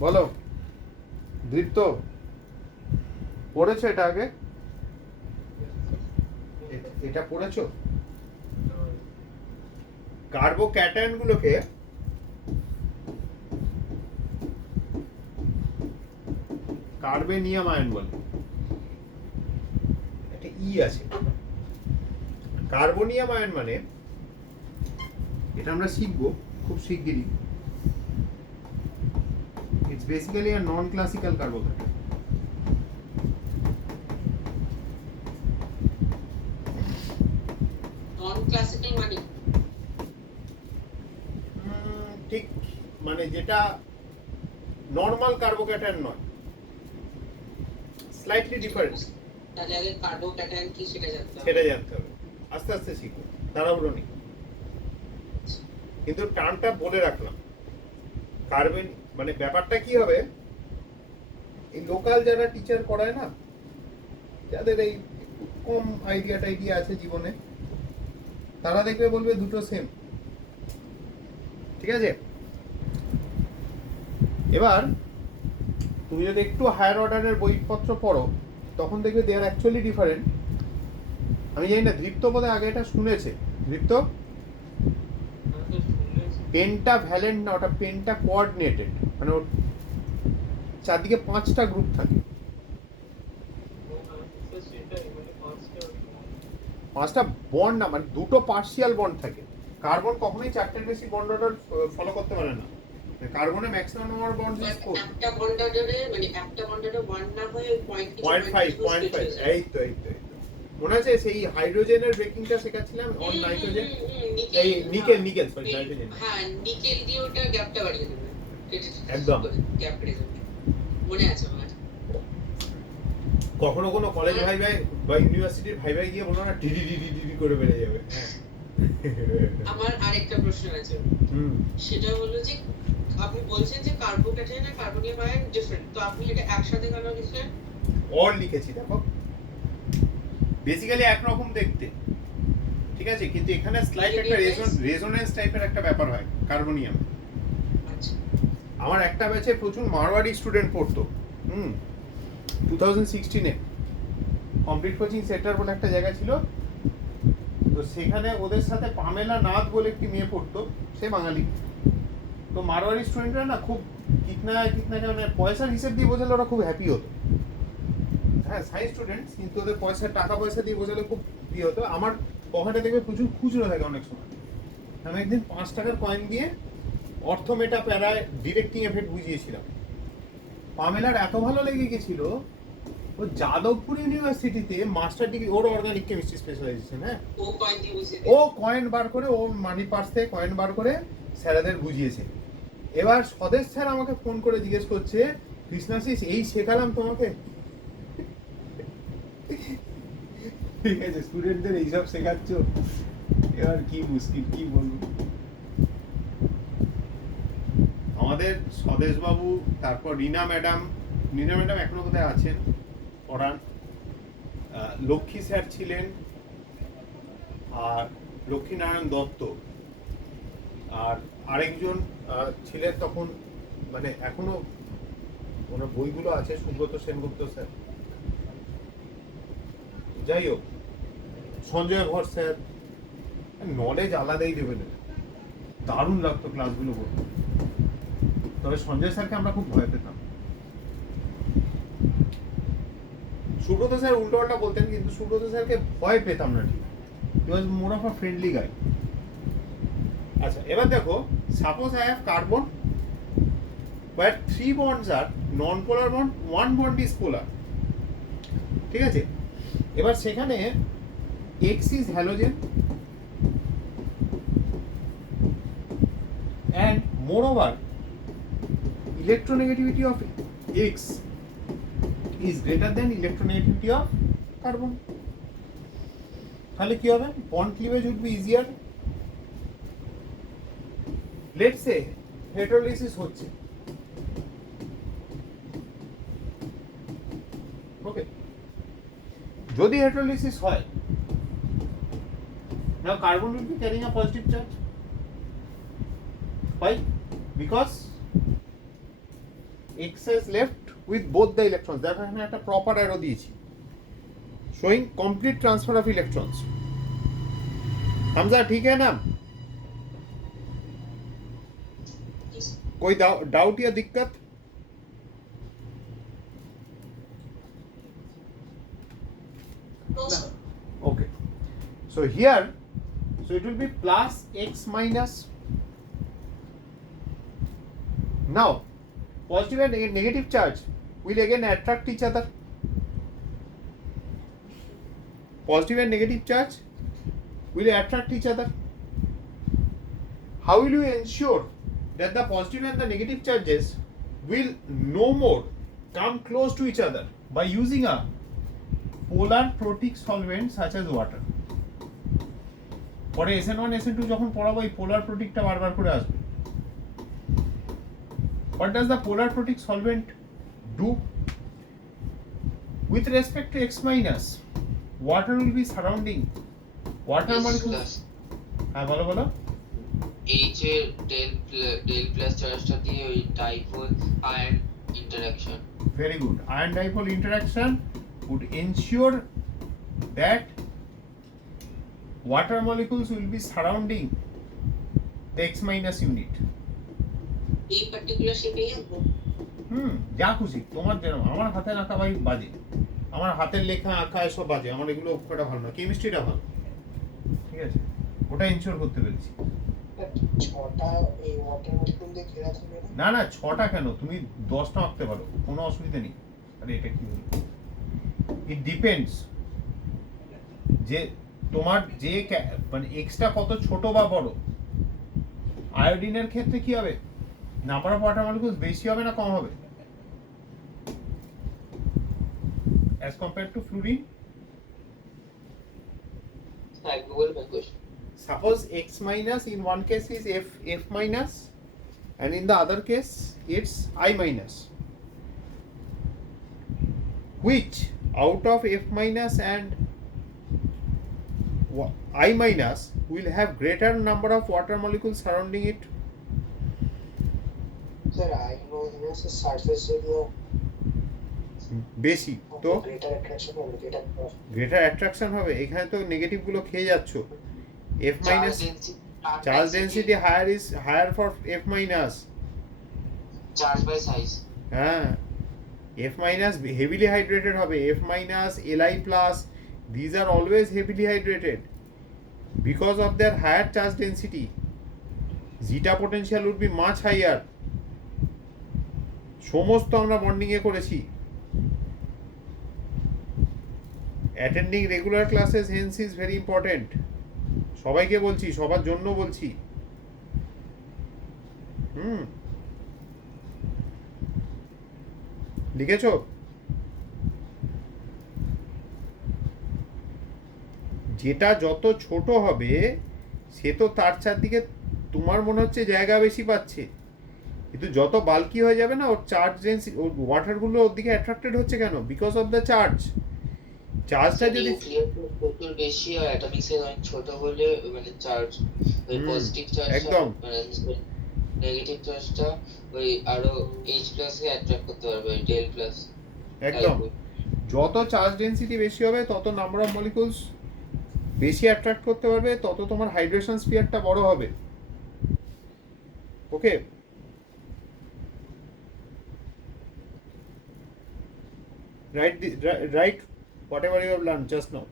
বলো দীপ্ত, পড়েছো এটা আগে? এটা পড়েছো? কার্বোক্যাটায়ন গুলোকে কার্বেনিয়াম আয়ন বলে। একটা ই আছে। কার্বনিয়াম আয়ন মানে, এটা আমরা শিখবো খুব শিগগিরই। It's basically a non-classical carbocation. non-classical মানে ঠিক মানে যেটা নর্মাল কার্বোক্যাটায়ন নয়, স্লাইটলি ডিফারেন্ট। তাহলে আগে কার্বোক্যাটায়ন কি সেটা জানতে হবে। সেটা জানতে হবে, আস্তে আস্তে শিখো, তাড়াহুড়ো নেই। কিন্তু টার্মটা বলে রাখলাম। কার্বন মানে ব্যাপারটা কি হবে, এই লোকাল যারা টিচার করায় না, যাদের এই কম আইডিয়া আছে জীবনে, তারা দেখবে বলবে দুটো সেম। ঠিক আছে, এবার তুমি যদি একটু হায়ার অর্ডারের বইপত্র পড়ো, তখন দেখবে দে আর অ্যাকচুয়ালি ডিফারেন্ট। আমি জানি না, দীপ্ত বোধহয় আগে এটা শুনেছে। দীপ্ত, পেনটা ভ্যালেন্ট না, ওটা পেনটা কোঅর্ডিনেটেড, মানে ওর চারদিকে 5টা গ্রুপ থাকে। 5টা বন্ড না, মানে 2টো পার্শিয়াল বন্ড থাকে। কার্বন কখনোই 4টের বেশি বন্ড অর্ডার ফলো করতে পারে না। কার্বনে ম্যাক্সিমাম নাম্বার বন্ড ইজ 4। একটা বন্ড অর্ডারে মানে একটা বন্ড অর্ডারে 1 না হয়ে 0.5 এই তো মনে আছে সেই হাইড্রোজেনের ব্রেকিংটা শেখাচ্ছিলাম অন নাইট্রোজেন, এই নিকেল সরি নাইট্রোজেন। হ্যাঁ, নিকেল দিয়ে ওটা গ্যাপটা বাড়িয়ে দেবে। একদম গ্যাপ বেড়ে যাবে, মনে আছে আমার। কখনো কলেজ ভাই বা ইউনিভার্সিটির ভাই গিয়ে বলো না, ডিডি করে বেড়ে যাবে। হ্যাঁ, আমার আরেকটা প্রশ্ন আছে, সেটা হলো যে আপনি বলছেন যে কার্বোক্যাটায়ন আর কার্বনিয়াম আয়ন ডিফারেন্ট, তো আপনি এটা একসাথে কেন লিখলেন? অর লিখেছি দেখো, বেসিক্যালি একরকম দেখতে, ঠিক আছে, কিন্তু এখানে স্লাইড একটা রেজোনেন্স টাইপের একটা ব্যাপার হয় কার্বনিয়াম। আচ্ছা, আমার একটা ব্যাচে প্রচুর মারওয়াড়ি স্টুডেন্ট পড়তো 2016-এ কমপ্লিট কোচিং সেন্টার বলে একটা জায়গা ছিল, তো সেখানে ওদের সাথে পামেলা নাথ বলে একটি মেয়ে পড়তো, সে বাঙালি। তো মারওয়াড়ি স্টুডেন্টরা না খুব কিতনা মানে পয়সার হিসেব দিয়ে বোঝালে ওরা খুব হ্যাপি হতো। হ্যাঁ, সায়েন্স স্টুডেন্টস, কিন্তু ওদের টাকা পয়সা দিয়ে বোঝালে খুব ইয়ে হতো। আমার পকেটে দেখবে প্রচুর খুচরো থাকে অনেক সময়। আমি একদিন 5 টাকার কয়েন দিয়ে অর্থমেটা প্যারায় ডিরেক্টিং এফেক্ট বুঝিয়েছিলাম। পামেলার এত ভালো লেগে গেছিল, ও যাদবপুর ইউনিভার্সিটিতে মাস্টার ডিগ্রি, ওর অর্গানিক কেমিস্ট্রি স্পেশালাইজেশন। হ্যাঁ, ও কয়েন দিয়ে বুঝিয়ে ও কয়েন বার করে, ও মানি পার্স থেকে কয়েন বার করে স্যারেদের বুঝিয়েছে। এবার স্বদেশ স্যার আমাকে ফোন করে জিজ্ঞেস করছে, কৃষ্ণাশিস এই শেখালাম তোমাকে? ঠিক আছে, স্টুডেন্টদের এইসব শেখাচ্ছ, এবার কি মুশকিল, কি বলবো। আমাদের স্বদেশ বাবু, তারপর রিনা ম্যাডাম এখনো কোথায় আছেন পড়ান, লক্ষ্মী স্যার ছিলেন, আর লক্ষ্মীনারায়ণ দত্ত, আর আরেকজন ছিলেন তখন, মানে এখনো ওনার বইগুলো আছে, সুব্রত সেনগুপ্ত স্যার, যাই হোক, সঞ্জয় ভর স্যার, নলেজ আলাদাই লেভেলের, দারুণ লাগতো ক্লাসগুলো করতে। তবে সঞ্জয় স্যারকে আমরা খুব ভয় পেতাম। সুব্রত স্যার উল্টো পাল্টা বলতেন, কিন্তু সুব্রত স্যারকে ভয় পেতাম না ঠিক, হি ওয়াজ মোর অফ আ ফ্রেন্ডলি গাই। আচ্ছা, এবার দেখো, suppose I have carbon where 3 bonds are non-polar bond, 1 bond is polar, ঠিক আছে। এবার সেখানে X is halogen and moreover electronegativity of X is greater than electronegativity of carbon. তাহলে কি হবে? Bond cleavage would be easier. Let's say heterolysis হচ্ছে, ওকে, যদি heterolysis হয়, now carbon will be carrying a positive charge. Why? Because X is left with both the electrons. দেখো এখানে একটা proper arrow দিয়েছি, showing complete transfer of electrons. Hamza ठीक है ना? कोई डाउट या दिक्कत? Okay. So here, so it will be plus X minus. Now, positive and negative charge will again attract each other. Positive and negative charge will attract each other. How will you ensure that the positive and the negative charges will no more come close to each other? By using a polar protic solvent such as water. পরে SN1 SN2 যখন পড়াবো, এই পোলার প্রোটিকটা বারবার করে আসবে। What does the polar protic solvent do? With respect to X minus, water will be surrounding water molecules. হ্যাঁ, বলো বলো। H এর ডেল প্লাস চার্জটা দিয়ে ওই dipole ion interaction. Very good. Ion dipole interaction would ensure that water molecules will be surrounding the X minus unit. এই particular শেপেই আঁকবো? যা খুশি তোমার, যেন আমার হাতে আঁকা ভাই বাজে, আমার হাতের লেখা আঁকা এসব বাজে, আমার এগুলো অক্ষরটা ভালো না, কেমিস্ট্রিটা ভালো, ঠিক আছে, ওটা ইনশিওর করতে পেরেছি। ছটা এই ওয়াটার মলিকুল দিয়ে ঘেরা থাকবে না না, 6টা কেন, তুমি 10টা আঁকতে পারো, কোনো অসুবিধা নেই। আরে এটা কি হলো? ইট ডিপেন্ডস যে তোমার যে মানে এক্সটা কত ছোট বা বড়। আয়োডিনের ক্ষেত্রে কি হবে? নাম্বার অফ ওয়াটার মলিকুলস বেশি হবে না কম হবে as compared to fluorine? হ্যাঁ, বলবেন question. suppose x minus in one case is f minus and in the other case it's I minus, which out of f minus and I minus will have greater number of water molecules surrounding it? Sir, I minus is surface area বেশি of তো greater attraction or greater greater attraction হবে। এখানে তো negative গুলো খেয়ে যাচ্ছ। f minus charge density higher for f minus, charge by size. হ্যাঁ f minus heavily hydrated হবে, f minus Li plus these are always heavily hydrated because of their higher charge density. zeta potential would be much higher. সমস্ত আমরা bonding এ করেছি। Attending regular classes hence is very important. সবাইকে বলছি, সবার জন্য বলছি। লিখেছো? যেটা যত ছোট হবে সে তো তার চারদিকে তোমার মনে হচ্ছে জায়গা বেশি পাচ্ছে, কিন্তু যত বাল্কি হয়ে যাবে না ওর চার্জ ডেন্সিটি, ওর ওয়াটারগুলো ওর দিকে অ্যাট্রাক্টেড হচ্ছে কেন? Because of the charge. চার্জটা যদি প্রচুর বেশি হয় অ্যাটমিক সাইজ অনেক ছোট হলে মানে চার্জ ওই পজিটিভ চার্জ একদম নেগেটিভ চার্জটা ওই আরো H প্লাস কে অ্যাট্রাক্ট করতে পারবে ডেল প্লাস। একদম যত চার্জ ডেন্সিটি বেশি হবে তত নাম্বার অফ মলিকুলস বেশি অ্যাট্রাক্ট করতে পারবে, তত তোমার হাইড্রেশন স্পিয়ারটা বড় হবে। Okay, right whatever you have learn just now.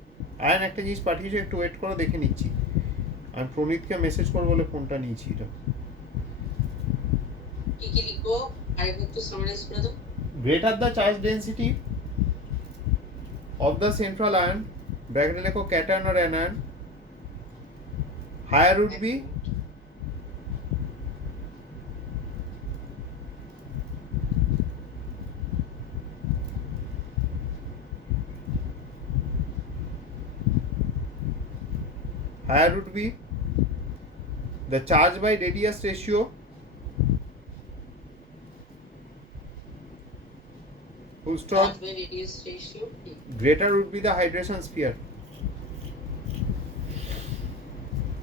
Ayan একটা জিনিস পাঠিয়েছে, একটু ওয়েট করো, দেখে নিচ্ছি। আমি প্রণীতকে মেসেজ করবো বলে ফোনটা নিয়েছি। এটা কি কি লিখবো আরেকবার একটু সামারাইজ করে দাও। greater the charge density of the central ion, ব্র্যাকেটে লেখো cation or anion, higher would be the charge by radius ratio, full stop. Charge by radius ratio Greater would be the hydration sphere.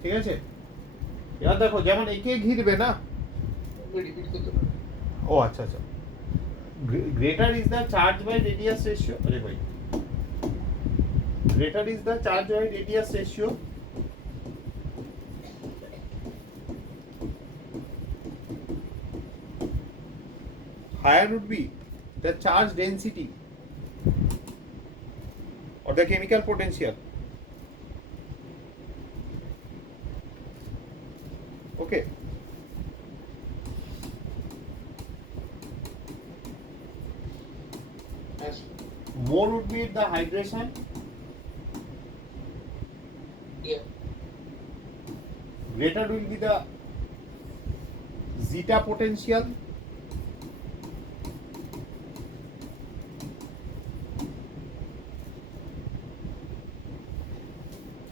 ঠিক আছে, এবার দেখো যেমন একে ঘিরবে না, repeat করতে পারো। ও আচ্ছা আচ্ছা, greater is the charge by radius ratio, আরে ভাই, greater is the charge by radius ratio higher would be the charge density or the chemical potential. Okay, more would be the hydration, yeah greater will be the zeta potential,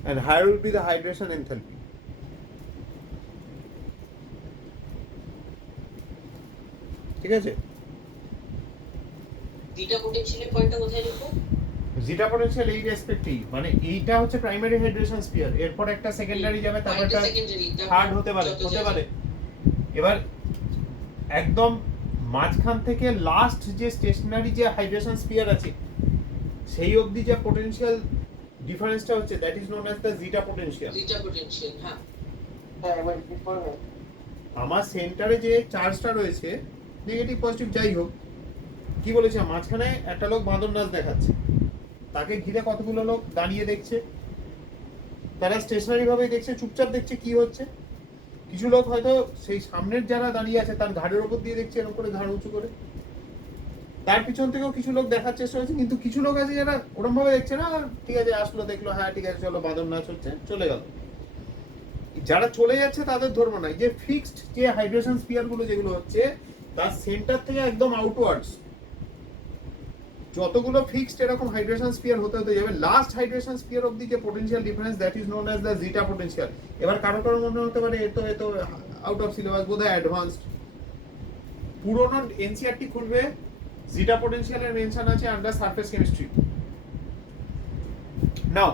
and higher will be the hydration enthalpy. ঠিক আছে, জিটা পোটেনশিয়ালের পয়েন্টটা কোথায় লিখবো? জিটা potential এই রেসপেক্টেই, মানে এইটা হচ্ছে primary hydration spear, এরপর একটা সেকেন্ডারি যাবে, তারপর একটা থার্ড হতে পারে। এবার একদম মাঝখান থেকে লাস্ট যে স্টেশনারি যে হাইড্রেশন স্পিয়ার আছে সেই অবধি যে পোটেনশিয়াল ডিফারেন্সটা হচ্ছে, that is known as the zeta potential. Zeta potential, হ্যাঁ হ্যাঁ এবার রিপিট করবেন। আমার সেন্টারে যে চার্জটা রয়েছে নেগেটিভ পজিটিভ যাই হোক, কি বলেছে, মাঝখানে একটা লোক বাঁদর নাচ দেখাচ্ছে, তাকে ঘিরে কতগুলো লোক দাঁড়িয়ে দেখছে, তারা স্টেশনারি ভাবে দেখছে, চুপচাপ দেখছে কি হচ্ছে। কিছু লোক হয়তো সেই সামনের যারা দাঁড়িয়ে আছে তার ঘাড়ের উপর দিয়ে দেখছে, এর উপরে ঘাড় উঁচু করে, তার পিছন থেকেও কিছু লোক দেখার চেষ্টা করছে, কিন্তু কিছু লোক আছে যারা ওরকম ভাবে দেখছে না, ঠিক আছে আসলো দেখলো, হ্যাঁ ঠিক আছে চলো বাঁদর নাচ হচ্ছে, চলে গেল। যারা চলে যাচ্ছে তাদের ধর্ম নাই, যে ফিক্সড যে হাইড্রেশন স্পিয়ার গুলো যেগুলো হচ্ছে তার সেন্টার থেকে একদম আউটওয়ার্ডস যতগুলো ফিক্সড এরকম হাইড্রেশন স্পিয়ার হতে হতে যাবে, লাস্ট হাইড্রেশন স্পিয়ার অবধি যে potential difference, that is known as the zeta potential. এবার কারো কারো মনে হতে পারে এত আউট অফ সিলেবাস, বোধহয় অ্যাডভান্সড। পুরোনো এনসিআরটি খুলবে, জিটা পোটেনশিয়ালের মেনশন আছে under surface chemistry. Now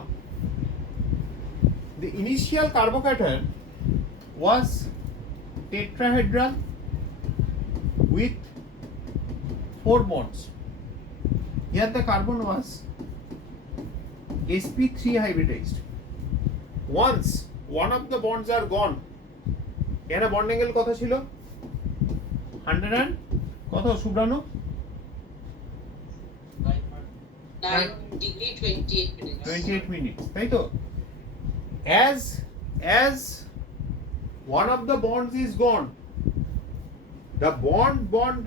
the initial carbocation was tetrahedral with 4 bonds. Here the carbon was sp3 hybridized. Once one of the bonds are gone, এখানে bond angle কত ছিল? 100 and কত সুব্রানু? 9 degree 28 minutes. 28 minutes, তাই তো? As one of the bonds is gone, the bond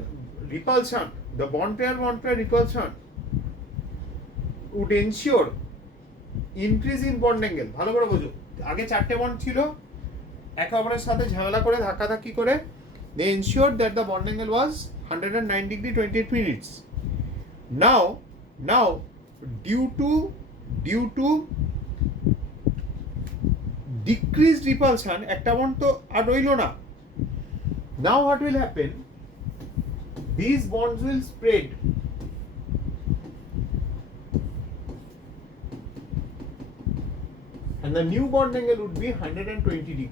repulsion, the bond pair repulsion would ensure increase in bond angle. ভালো করে বোঝো, আগে 4টে বন্ড ছিল, একে অপরের সাথে ঝামেলা করে ধাক্কাধাক্কি করে they ensured that the bond angle was 109 degree 28 minutes. Now due to decreased repulsion, একটা বন্ড তো আর রইলো না। Now what will happen? These bonds will spread. And the new bond angle would be 120 degree.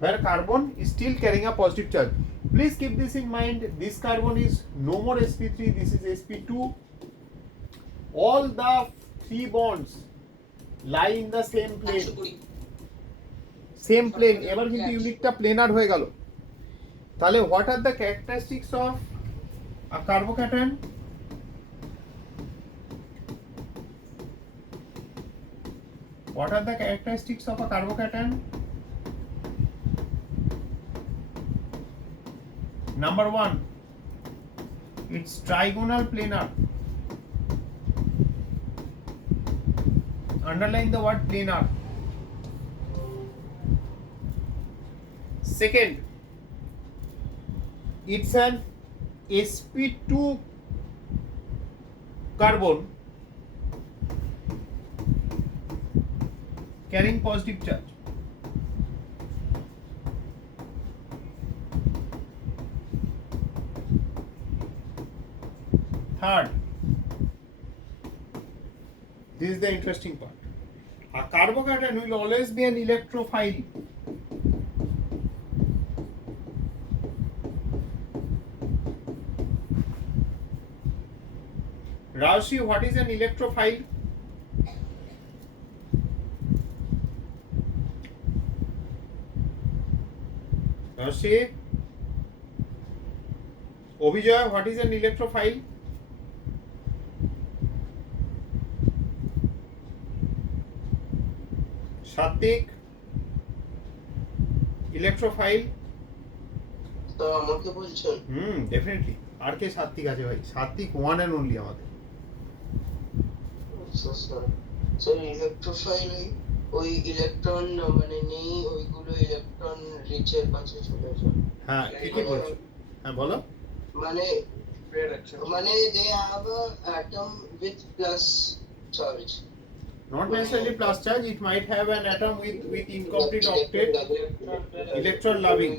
Where carbon is still carrying a positive charge. Please keep this in mind. This carbon is no more sp3, this is sp2. All the 3 bonds lie in the same plane. 120 এবার কিন্তু ইউনিটটা planer হয়ে গেল। তাহলে what are the characteristics of a carbocation? What are the characteristics of a carbocation? Number 1, it's trigonal planar. Underline the word planar. Second, it's an sp2 carbon carrying positive charge. Third, this is the interesting part. A carbocation will always be an electrophile. Raushi, what is an electrophile? Raushi, Obijay, what is an electrophile? Satvik, electrophile? তো আমাকে বলছেন definitely. আর কে সাত্বিক আছে ভাই? সাত্বিক one and only আমাদের। Sir electrophile ওই electron মানে নেই, ওইগুলো ইলেকট্রন রিচের কাছে চলে যায়। হ্যাঁ ঠিকই বলছো। হ্যাঁ বলো। মানে they have a atom with plus charge. Not necessarily plus charge, it might have an atom with incomplete octet, electron loving.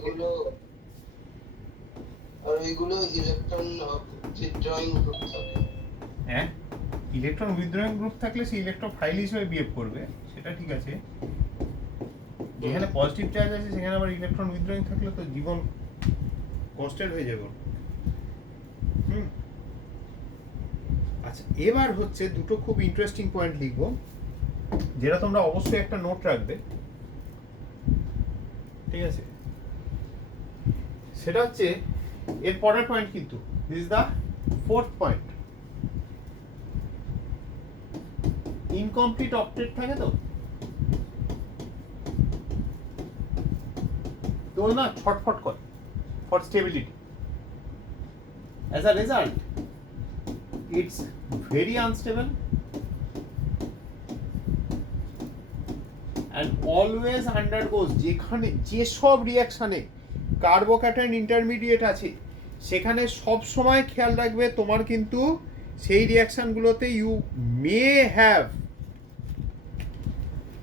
আর ওইগুলো ইলেকট্রন উইথড্রয়িং গ্রুপ থাকে। হ্যাঁ, ইলেকট্রন উইথড্রয়িং গ্রুপ থাকলে সে ইলেকট্রোফাইল হিসেবে বিহেভ করবে, সেটা ঠিক আছে। যেখানে পজিটিভ চার্জ আছে সেখানে আবার ইলেকট্রন উইথড্রয়িং থাকলে তো জীবন কষ্টের হয়ে যাবে। আচ্ছা, এবার হচ্ছে দুটো খুব ইন্টারেস্টিং পয়েন্ট লিখবো, যেটা তোমরা অবশ্যই একটা নোট রাখবে, ঠিক আছে? সেটা হচ্ছে এর পরের পয়েন্ট, কিন্তু this is the fourth point. Incomplete octet থাকে তো না ছটফট করে for stability. As a result it's very unstable and always undergoes, যেখানে যেসব রিঅ্যাকশনে কার্বোক্যাটায়ন ইন্টারমিডিয়েট আছে সেখানে সব সময় খেয়াল রাখবে তোমার কিন্তু সেই রিয়াকশনগুলোতে ইউ মে হ্যাভ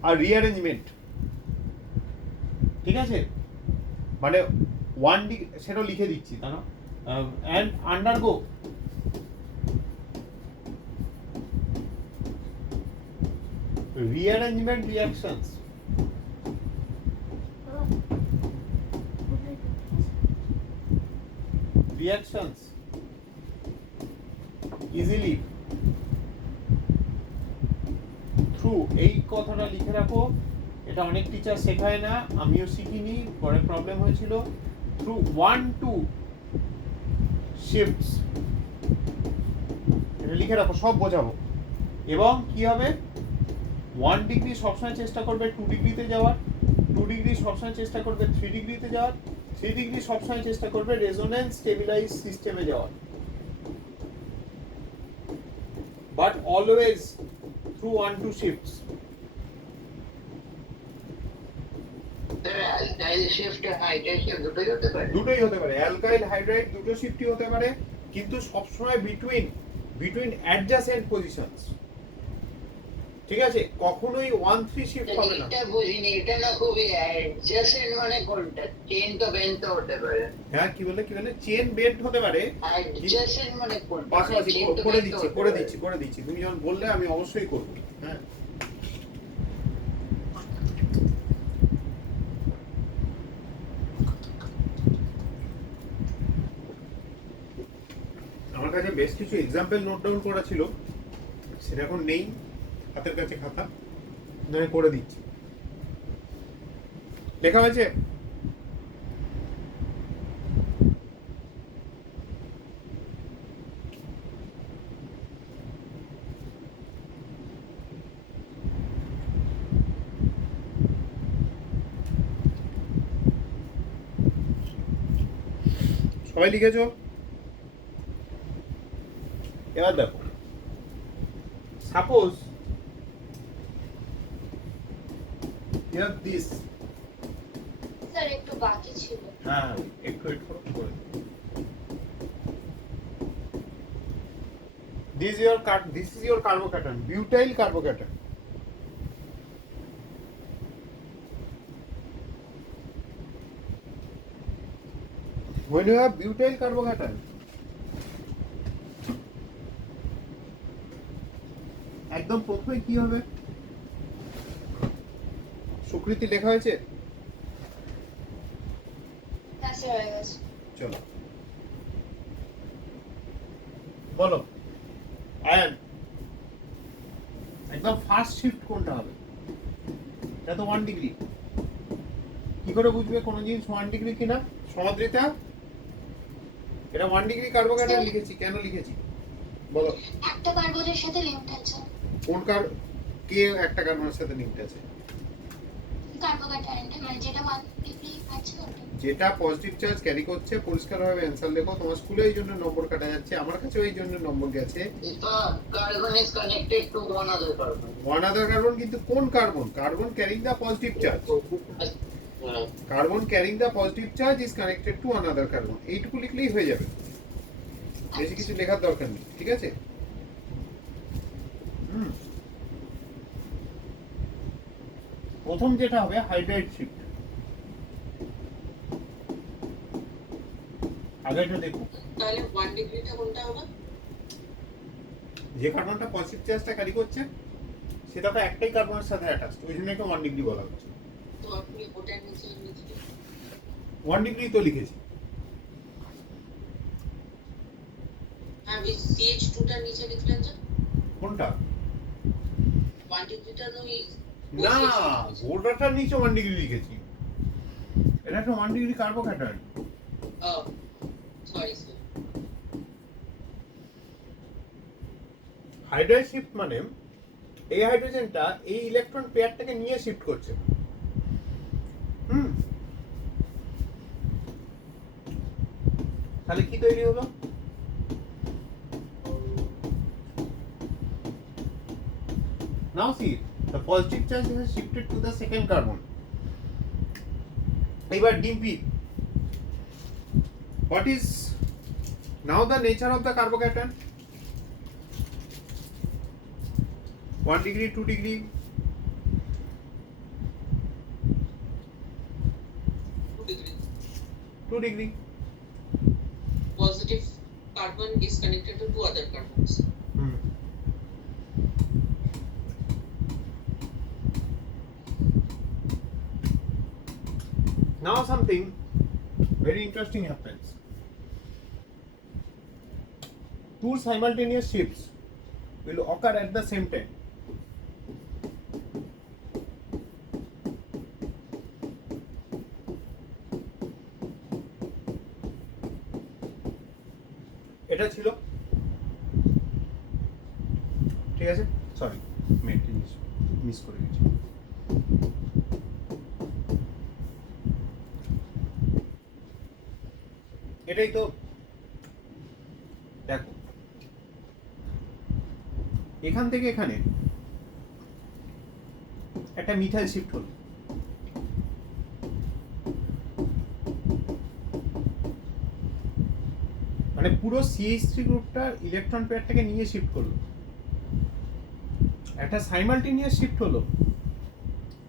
আর রিঅ্যারেঞ্জমেন্ট, ঠিক আছে? মানে 1 ডিগ্রি সেটাও লিখে দিচ্ছি, তা না, and undergo rearrangement reactions easily through, এই কথাটা লিখে রাখো, এটা অনেক টিচার শেখায় না, আমিও শিখিনি, পরে প্রবলেম হয়েছিল। through 1-2 shifts, এটা লিখে রাখো, সব বোঝাবো। এবং কি হবে, 1 ডিগ্রি সবসময় চেষ্টা করবে 2 ডিগ্রিতে যাওয়ার, 2 ডিগ্রি সবসময় চেষ্টা করবে 3 ডিগ্রিতে যাওয়ার, 3 ডিগ্রি সবসময় চেষ্টা করবে রেজোনেন্স স্টেবিলাইজ সিস্টেমে যাওয়ার, but always through 1-2 shifts. Alkyl shift hydride shift দুটোই হতে পারে, দুটোই হতে পারে, অ্যালকাইল হাইড্রাইড দুটো শিফটই হতে পারে, কিন্তু সবসময় বিটুইন অ্যাডজাসেন্ট পজিশনস, ঠিক আছে? কখনোই 1-3 শিফট হবে না। এটা বুঝিনি, এটা না খুবই অ্যাডজাসেন্ট মানে কোনটা? চেইন তো বেন্ট তো হতে পারে। হ্যাঁ, কি বলে চেন বেন্ট হতে পারে, অ্যাডজাসেন্ট মানে কোনটা? পাশাপাশি করে দিচ্ছি, তুমি যখন বললে আমি অবশ্যই করব। হ্যাঁ, আমার কাছে বেশ কিছু এক্সাম্পল নোট ডাউন করা ছিল, সেটা এখন নেই হাতের কাছে খাতা, আমি করে দিচ্ছি। লেখা হয়েছে, সবাই লিখেছো? এবার দেখো, suppose you have this, sir একটু বাকি ছিল। হ্যাঁ একটু করে this is your carbocation, butyl carbocation. When you have butyl carbocation, একদম প্রথমে কি হবে, সুকৃতি লেখা হয়েছে? হ্যাঁ স্যার হয়ে গেছে। চলো বলো, আয়ন একদম ফার্স্ট শিফট কোনটা হবে? এটা তো 1 ডিগ্রি, কি করে বুঝবে কোন জিনিস 1 ডিগ্রি কিনা? সমাদ্রিতা, এটা 1 ডিগ্রি কার্বোকেশন লিখেছি, কেন লিখেছি বলো? একটা কার্বনের সাথে লিঙ্ক আছে। কোন কে একটা কার্বনের সাথে লিঙ্ক আছে? কার্বোকেশন মানে যেটা 1 ডিগ্রি আছে ওটা। যেটা পজিটিভ চার্জ ক্যারি করছে, পরিষ্কারভাবে অ্যানসার লেখো। তোমার স্কুলে এই জন্য নম্বর কাটা যাচ্ছে, আমার কাছেও এই জন্য নম্বর গেছে। Carbon is connected to one other carbon, কিন্তু কোন carbon? Carbon carrying the positive charge, carbon carrying the positive charge is connected to another carbon, এইটুকু লিখলেই হয়ে যাবে, বেশি কিছু লেখার দরকার নেই, ঠিক আছে? প্রথম যেটা হবে হাইড্রাইড শিফট, আগে এটা দেখো, তাহলে 1 ডিগ্রিটা কোনটা হবে? যে কার্বনটা পজিটিভ চার্জটা ক্যারি করছে সেটা তো একটাই কার্বনের সাথে অ্যাটাচড, ওই জন্য একে 1 ডিগ্রি বলা হচ্ছে। তো আপনি ওটার নিচে লিখে 1 ডিগ্রি তো লিখেছি। আমি CH2টার নিচে লিখলেন যে কোনটা? 1 ডিগ্রিটা নই না, গোল্ডারটার নিচে 1 ডিগ্রি লিখেছি, এটা একটা 1 degree carbocation. Sorry sir. Hydride shift মানে এই হাইড্রোজেনটা এই ইলেকট্রন পেয়ারটাকে নিয়ে শিফট করছে। তাহলে কি তৈরি হলো? Now see, the positive charge has shifted to the second carbon. এবার Dimpy, what is Now the nature of the carbocation. 1 degree, 2 degree. 2 degree. 2 degree. Positive carbon is connected to 2 other carbons. Now something very interesting happens. 2 simultaneous shifts will occur at the same time. এটা ছিল, ঠিক আছে, sorry miss করে গেছি। এটাই তো, দেখো এখান থেকে এখানে একটা মিথাইল শিফট হলো, মানে পুরো CH3 গ্রুপটা ইলেকট্রন পেয়ারটাকে নিয়ে শিফট করলো। একটা সাইমালটেনিয়াস শিফট হলো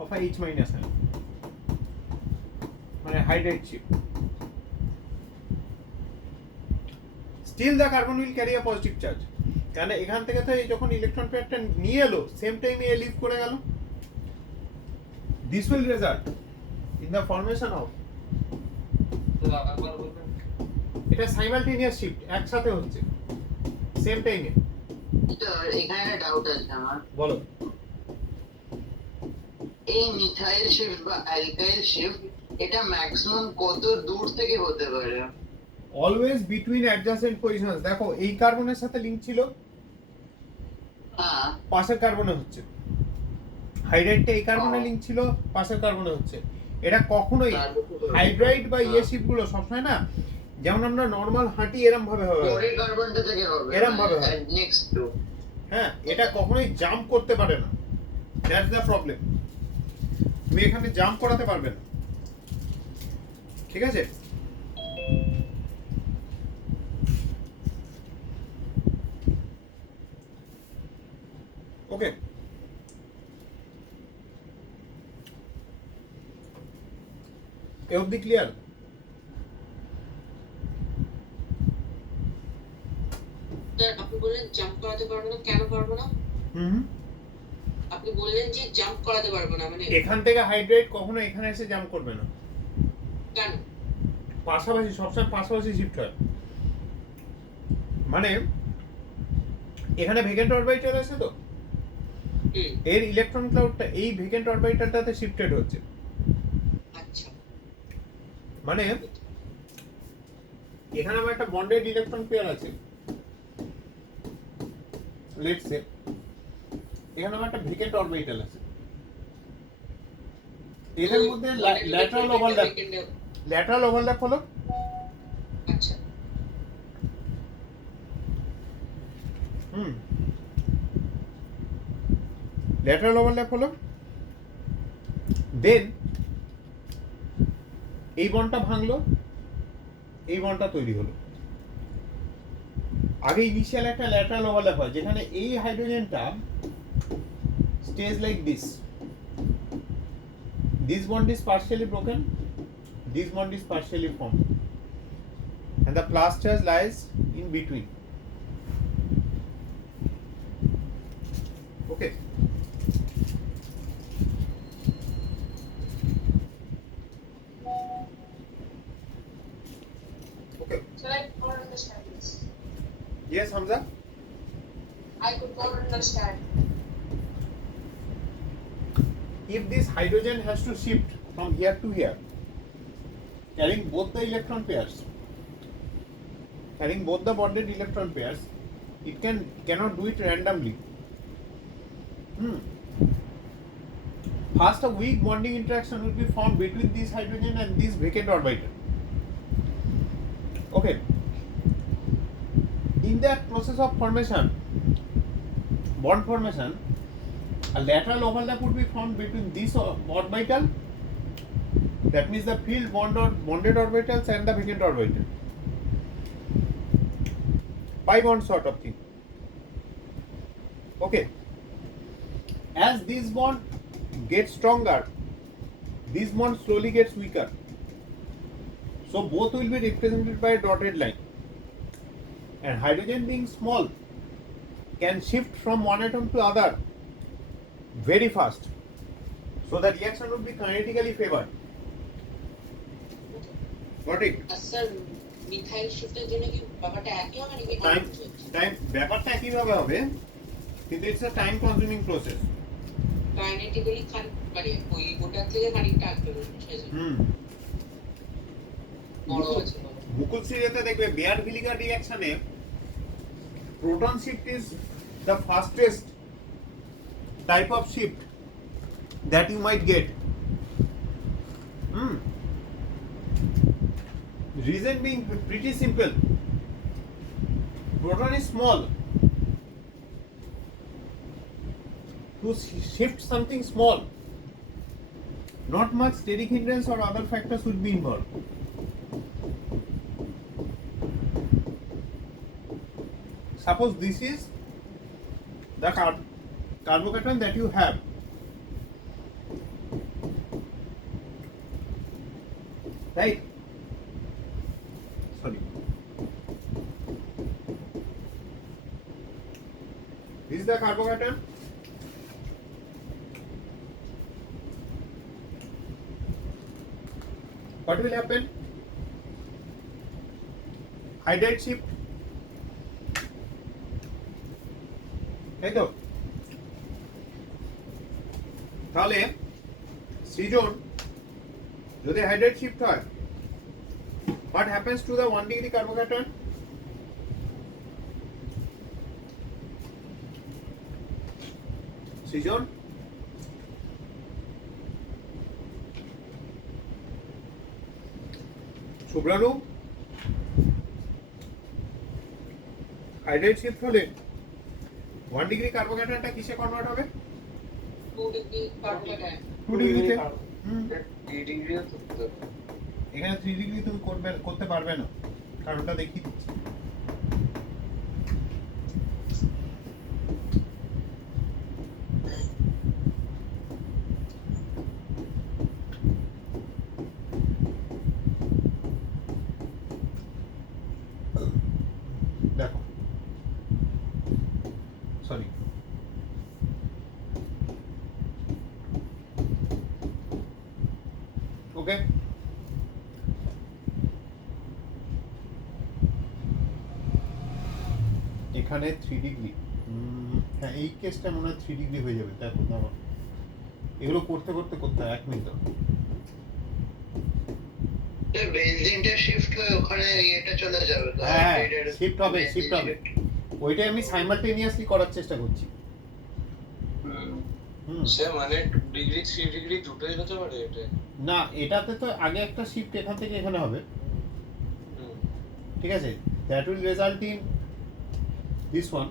অফ H- আয়ন, মানে hydride shift. Still the carbon will carry a positive charge, কারণ এখান থেকে তো যখন ইলেকট্রন পেয়ারটা নিয়ে এলো সেম টাইমে লিভ করে গেল। This will result in the formation of, এটা সাইমালটেনিয়াস শিফট, একসাথে হচ্ছে সেম টাইমে। এখানে একটা ডাউট আছে আমার, বলো। এই মিথাইল শিফট বা অ্যালকাইল শিফট এটা ম্যাক্সিমাম কত দূর থেকে হতে পারে? Always between adjacent positions. দেখো এই কার্বনের সাথে লিংক ছিল, হ্যাঁ পাশের কার্বনে হচ্ছে। হাইড্রাইডটা এই কার্বনে লিংক ছিল, পাশের কার্বনে হচ্ছে। এটা কখনোই হাইড্রাইড বা ইয়ে শিফট গুলো সবসময় না, যেমন আমরা নরমাল হাঁটি এরম ভাবে হবে, পরের কার্বনটা থেকে হবে, এরম ভাবে হবে। Next to. হ্যাঁ, এটা কখনোই জাম্প করতে পারে না, দ্যাটস দ্য প্রবলেম। তুমি এখানে জাম্প করাতে পারবে না, ঠিক আছে? ওকে, এ অবধি ক্লিয়ার? স্যার আপনি বললেন জাম্প করাতে পারবো না, কেন পারবো না? আপনি বললেন যে জাম্প করাতে পারবো না, মানে এখান থেকে হাইড্রাইড কখনো এখানে এসে জাম্প করবে না, কেন? পাশাপাশি সবসময় পাশাপাশি শিফট হয়। মানে এখানে ভেকেন্ট অরবিটাল আছে তো, এর ইলেকট্রন ক্লাউডটা এই ভেকেন্ট অরবিটালটাতে শিফটেড হচ্ছে। আচ্ছা, মানে এখানে আমার একটা বন্ডেড ইলেকট্রন পেয়ার আছে, লেটস সে এখানে আমার একটা ভেকেন্ট অরবিটাল আছে, এদের মধ্যে ল্যাটারাল ওভারল্যাপ হলো। আচ্ছা, ল্যাটারাল ওভারল্যাপ হলো, দেন এই বন্ডটা ভাঙলো, এই বন্ডটা তৈরি হলো। আগে ইনিশিয়াল একটা ল্যাটারাল ওভারল্যাপ হয় যেখানে এই হাইড্রোজেনটা stays like this. This bond is partially broken, this bond is partially formed, and the plus charge lies in between. Okay. Okay. Sir, I could not understand this. Yes, Hamza. I could not understand. If this hydrogen has to shift from here to here, carrying both the electron pairs, carrying both the bonded electron pairs, it cannot do it randomly. First, a weak bonding interaction will be formed between this hydrogen and this vacant orbital. Okay. In that process of formation, bond formation, a lateral overlap would be formed between this orbital, that means the field bond or bonded orbitals, and the vacant orbital. pi bond sort of thing. Okay. As this bond gets stronger, this bond slowly gets weaker. So both will be represented by a dotted line. And hydrogen being small can shift from one atom to other very fast. So the reaction would be kinetically favored. Got it? আর sir methyl শিফটের জন্য কি ব্যাপারটা একই হবে নাকি time ব্যাপারটা একইভাবে হবে, কিন্তু it's a time consuming process. Kinetically মানে ওই ওটার থেকে খানিকটা আসবে বড় আছে মুকুল সিরিয়াতে দেখবে bear ভিলিগার রিঅ্যাকশনে proton shift is the fastest type of shift that you might get. Reason being pretty simple. Proton is small. To shift something small, not much steric hindrance or other factors would be involved. Suppose this is the carbocation that you have. Right? Sorry. This is the carbocation. What will happen? Hydride shift. তাই তো? তাহলে সৃজন যদি hydride shift হয়, what happens to the 1 degree carbocation? Srijan Subhranu hydride shift হলে 1 degree কার্বোকেশনটা কিসে convert হবে? 2 degree কার্বোকেশন 2 ডিগ্রিতে। 3 ডিগ্রিও তো এখানে 3 ডিগ্রি তুমি করতে পারবে না, কারণটা দেখিয়ে দিচ্ছি। দেখো, সরি, ওকে, এখানে 3 ডিগ্রি, হ্যাঁ এই কেসটা মনে হয় 3 ডিগ্রি হয়ে যাবে। দেখো দেখো, এগুলো করতে করতে করতে 1 মিনিট বেনজিনটা শিফট হয়ে ওখানে এটা চলে যাবে তো। হ্যাঁ শিফট হবে, শিফট হবে। ওইটাই আমি সাইমালটেনিয়াসলি করার চেষ্টা করছি। সে মানে 2 ডিগ্রি 3 ডিগ্রি দুটোই হতে পারে এটা? না, এটাতে তো আগে একটা শিফট এখান থেকে এখানে হবে, ঠিক আছে? That will result in this one.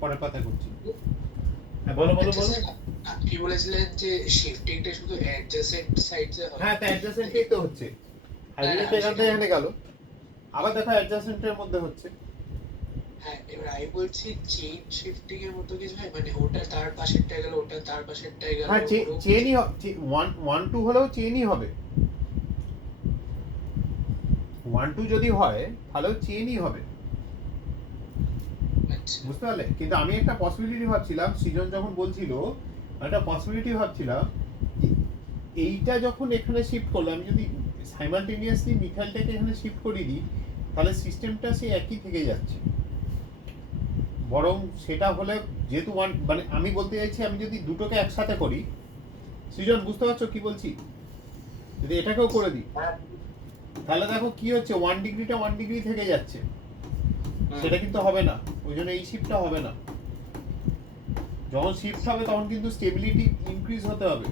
পরের কথা করছি। হ্যাঁ বলো বলো বলো। আপনি বলেছিলেন যে শিফটিংটা শুধু অ্যাডজাসেন্ট সাইডে হয়। হ্যাঁ, তো অ্যাডজাসেন্টই তো হচ্ছে। হাইড্রোজেন এখান থেকে এখানে গেল, আবার দেখো অ্যাডজাসেন্টের মধ্যে হচ্ছে। হ্যাঁ, এবার আমি বলছি চেইন শিফটিং এর মতো কিছু হয়, মানে ওটা তার পাশেরটা গেল, ওটা তার পাশেরটা গেল। হ্যাঁ, চেইনই 1 2 হলেও চেইনই হবে। 1 2 যদি হয় তাহলেও চেইনই হবে, বুঝতে পারলে? কিন্তু আমি একটা পসিবিলিটি ভাবছিলাম, সৃজন যখন বলছিল একটা পসিবিলিটি ভাবছিলাম, এইটা যখন এখানে শিফট করলো, আমি যদি সাইমালটেনিয়াসলি মিথাইলটাকে এখানে শিফট করিয়ে দিই, তাহলে সিস্টেমটা সেই একই থেকে যাচ্ছে। বরং সেটা হলে যেহেতু মানে আমি বলতে চাইছি, আমি যদি দুটোকে একসাথে করি, সৃজন বুঝতে পারছো কি বলছি? যদি এটাকেও করে দিই, তাহলে দেখো কি হচ্ছে, 1 ডিগ্রিটা 1 ডিগ্রি থেকে যাচ্ছে, সেটা কিন্তু হবে না। ওই জন্য এই শিফটটা হবে না। যখন শিফট হবে তখন কিন্তু স্টেবিলিটি ইনক্রিজ হতে হবে,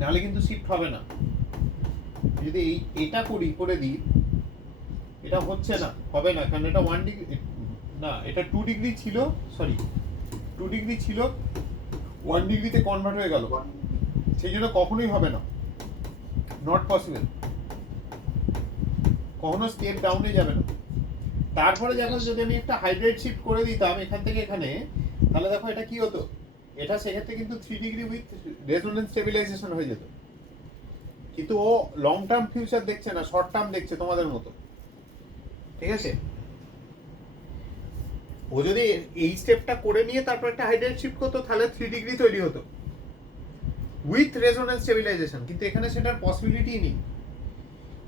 নাহলে কিন্তু শিফট হবে না। যদি এটা করে দিই, এটা হচ্ছে না, হবে না, কারণ এটা 1 ডিগ্রি না, এটা 2 ডিগ্রি ছিল, সরি 2 ডিগ্রি ছিল, 1 ডিগ্রিতে কনভার্ট হয়ে গেল, সেই জন্য কখনোই হবে না, নট পসিবল, কখনো স্টেপ ডাউনে যাবে না। তারপরে দেখো যদি আমি একটা হাইড্রেট শিফট করে দিতাম এখান থেকে এখানে, তাহলে দেখো এটা কি হতো, এটা সেক্ষেত্রে কিন্তু 3 ডিগ্রি উইথ রেজোনেন্স স্টেবিলাইজেশন হয়ে যেত। কিন্তু ও লং টার্ম ফিউচার দেখছে না, শর্ট টার্ম দেখছে তোমাদের মতো, ঠিক আছে? ও যদি এই স্টেপটা করে নিয়ে তারপর একটা হাইড্রেট শিফট করতো তাহলে 3 ডিগ্রি তৈরি হতো উইথ রেজোনেন্স স্টেবিলাইজেশন, কিন্তু এখানে সেটার পসিবিলিটি নেই।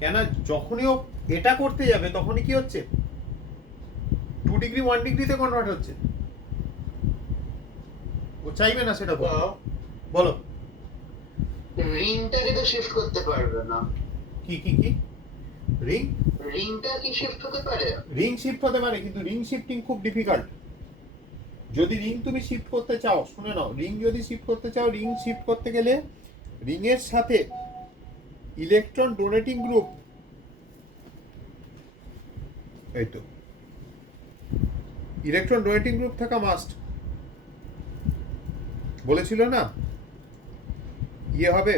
কেন, যখনই ও এটা করতে যাবে তখনই কি হচ্ছে, 2 ডিগ্রি 1 ডিগ্রিতে কনভার্ট হচ্ছে। ও চাইবে না সেটা বলো। রিংটাকে তো শিফট করতে পারবে না। কি কি কি রিংটা কি শিফট হতে পারে? রিং শিফট হতে পারে, কিন্তু রিং শিফটিং খুব ডিফিকাল্ট। যদি রিং তুমি শিফট করতে চাও, শুনে নাও, রিং যদি শিফট করতে চাও, রিং শিফট করতে গেলে রিং এর সাথে ইলেকট্রন ডোনেটিং গ্রুপ, এই তো ইলেকট্রন ডোনেটিং গ্রুপ থাকা মাস্ট। বলেছিল না ইয়ে হবে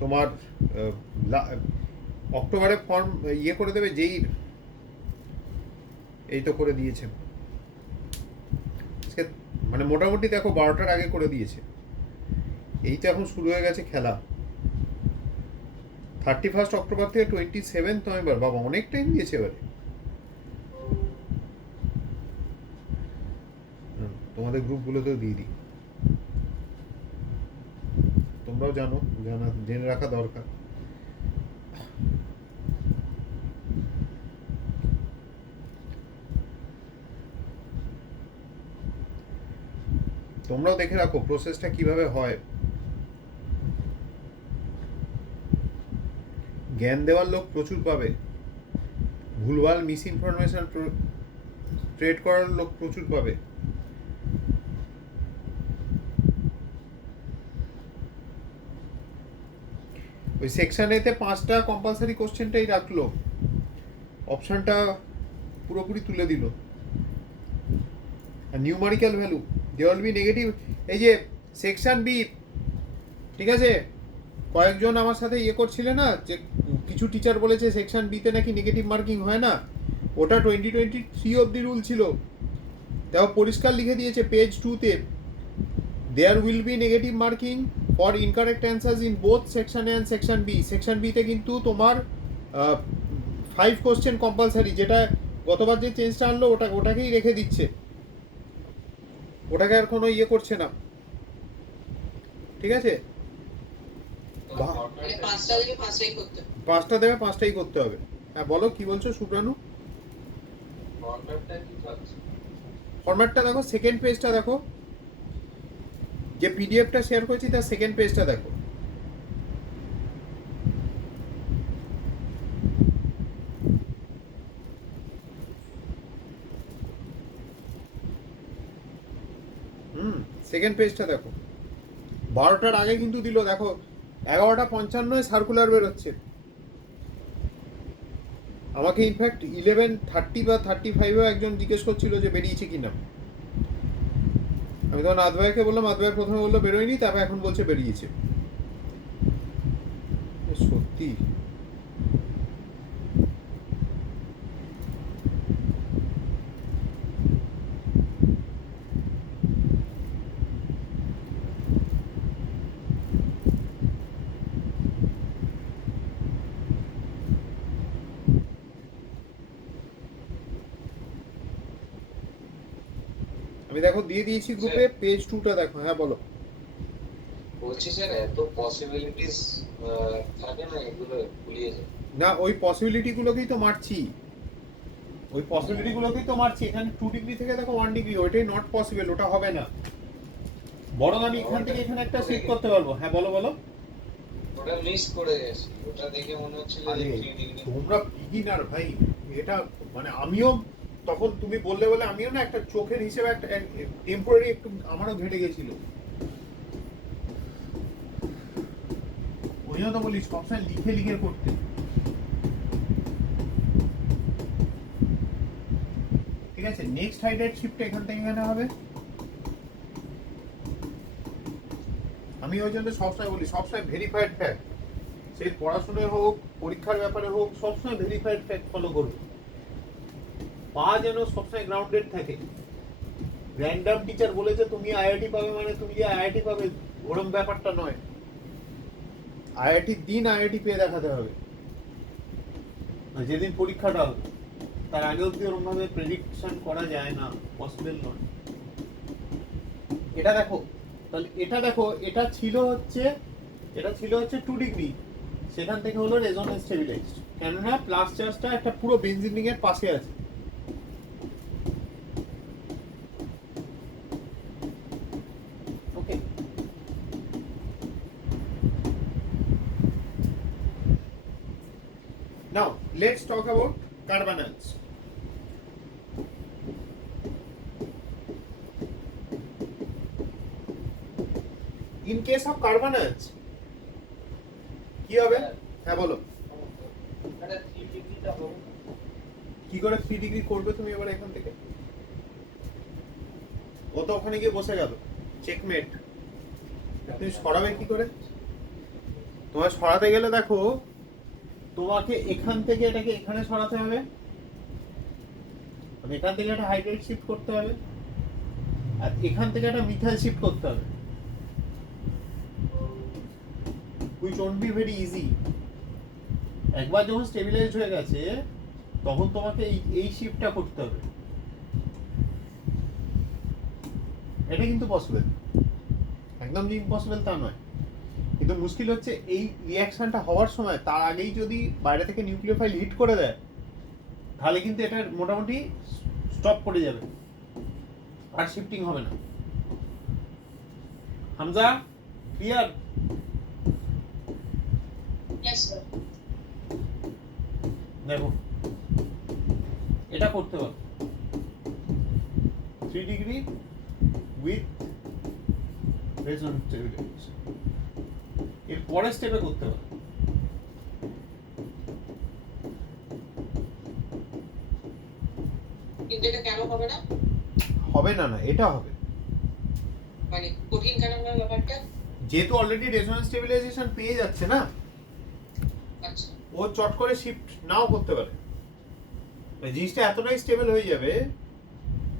তোমার অক্টোবরে ফর্ম ইয়ে করে দেবে যেই, এই তো করে দিয়েছে মানে মোটামুটি দেখো 12টার আগে করে দিয়েছে। এই তো এখন শুরু হয়ে গেছে খেলা, 31 অক্টোবর থেকে 27 নভেম্বর। বাবা অনেক টাইম দিয়েছে এবারে। তোমাদের গ্রুপগুলোতেও দিয়ে দিই, তোমরাও জেনে রাখা দরকার। তোমরাও দেখে রাখো প্রসেসটা কিভাবে হয়। জ্ঞান দেওয়ার লোক প্রচুর পাবে, ভুলভাল মিস ইনফরমেশন ট্রেড করার লোক প্রচুর পাবে। ওই সেকশন এতে 5টা কম্পালসারি কোশ্চেনটাই রাখলো, অপশনটা পুরোপুরি তুলে দিল। আর numerical value there will be negative. এই যে সেকশন বি, ঠিক আছে, কয়েকজন আমার সাথে ইয়ে করছিলে না যে কিছু টিচার বলেছে সেকশন বিতে নাকি নেগেটিভ মার্কিং হয় না, ওটা 2023 অবধি রুল ছিল। দেখো পরিষ্কার লিখে দিয়েছে পেজ 2-তে, there will be negative marking for incorrect answers in both section A and section B. Section বিতে কিন্তু তোমার 5 কোশ্চেন কম্পালসারি, যেটা গতবার যে চেঞ্জটা আনলো ওটাকেই রেখে দিচ্ছে, ওটাকে আর কোনো ইয়ে করছে না, ঠিক আছে? মানে 5টা থেকে 5টাই করতে হবে। 5টা দেবে 5টাই করতে হবে। হ্যাঁ বলো কি বলছো শুভ্রানু? ফরম্যাটটা দেখো, সেকেন্ড পেজটা দেখো, যে পিডিএফটা শেয়ার করেছি তার সেকেন্ড পেজটা দেখো। সেকেন্ড পেজটা দেখো, 12টার আগে কিন্তু দিল, দেখো 11:55 সার্কুলার বেরোচ্ছে। আমাকে ইনফ্যাক্ট 11:30 বা 35-এও একজন জিজ্ঞেস করছিল যে বেরিয়েছে কিনা। আমি তখন আদভাইকে বললাম, আদভাই প্রথমে বললো বেরোয়নি, তারপর এখন বলছে বেরিয়েছে। সত্যি আমি দেখো দিয়ে দিয়েছি গ্রুপে, পেজ 2টা দেখো। হ্যাঁ বলো। বলছি স্যার এত পসিবিলিটিস থাকে না, এগুলো ভুলিয়ে যায় না, ওই পসিবিলিটিগুলোকেই তো মারছি, এখানে 2 ডিগ্রি থেকে দেখো 1 ডিগ্রি, ওইটাই নট পসিবল, ওটা হবে না। বরং আমি এখান থেকে এখানে একটা শিফট করতে পারবো। হ্যাঁ বলো বলো। ওটা মিস করে গেছি, ওটা দেখে মনে হচ্ছিল যে 3 ডিগ্রি। তোমরা বিগিনার ভাই, এটা মানে আমিও তখন তুমি বললে বলে আমিও না একটা চোখের হিসেবে একটা টেম্পোরারি একটু আমারও ঘেটে গেছিল। ওই জন্য তো বলি সবসময় লিখে লিখে করতে। ঠিক আছে, নেক্সট হাইড্রেট শিফট এখান থেকে এখানে হবে। আমি ওই জন্য সবসময় বলি, সবসময় ভেরিফাইড ফ্যাক্ট, সেই পড়াশোনায় হোক, পরীক্ষার ব্যাপারে হোক, সবসময় ভেরিফাইড ফ্যাক্ট ফলো করবে। পা যেন সবসময় গ্রাউন্ডেড থাকে। র্যান্ডাম টিচার বলেছে তুমি আইআইটি পাবে মানে তুমি যে আইআইটি পাবে ওরম ব্যাপারটা নয়। আইআইটির দিন আইআইটি পেয়ে দেখাতে হবে, যেদিন পরীক্ষাটা হবে তার আগে অব্দি ওরম ভাবে প্রেডিকশন করা যায় না, পসিবল নয়। এটা দেখো, তাহলে এটা দেখো, এটা ছিল হচ্ছে 2 ডিগ্রি, সেখান থেকে হলো রেজোনেন্স স্টেবিলাইজড, কেননা প্লাস চার্জটা একটা পুরো বেনজিন রিং এর পাশে আছে। ওকে, now let's talk about carbonyls. In case of carbonyls কি হবে? হ্যাঁ বলো, কি করে 3 ডিগ্রি করবে তুমি এবার এখান থেকে? ও তো ওখানে গিয়ে বসে গেল, চেকমেট। তুমি সরাবে কি করে? তোমার সরাতে গেলে দেখো, তোমাকে এখান থেকে এটাকে এখানে সরাতে হবে, মানে এখান থেকে একটা হাইড্রাইড শিফট করতে হবে, আর এখান থেকে একটা মিথাইল শিফট করতে হবে, which won't be very easy. একবার যখন স্টেবিলাইজড হয়ে গেছে তখন তোমাকে এই শিফটটা করতে হবে। এটা কিন্তু পসিবল, একদম যে ইম্পসিবল তা নয়, কিন্তু মুশকিল হচ্ছে এই রিঅ্যাকশনটা হওয়ার সময় তার আগেই যদি বাইরে থেকে নিউক্লিওফাইল হিট করে দেয় তাহলে কিন্তু এটা মোটামুটি স্টপ করে যাবে, আর শিফটিং হবে না। হামজা, ক্লিয়ার? Yes, sir. দেখো এটা করতে হবে 3 ডিগ্রি উইথ রেজোনেন্স স্টেবিলাইজেশন। এর পরের স্টেপে করতে হবে কিন্তু এটা কেন হবে না? হবে না, না এটা হবে, মানে কঠিন কেন হবে ব্যাপারটা? যেহেতু অলরেডি রেজোনেন্স স্টেবিলাইজেশন পেয়ে যাচ্ছে না, আচ্ছা, ও চট করে শিফট নাও করতে পারে। জিনিসটা এতটাই স্টেবল হয়ে যাবে,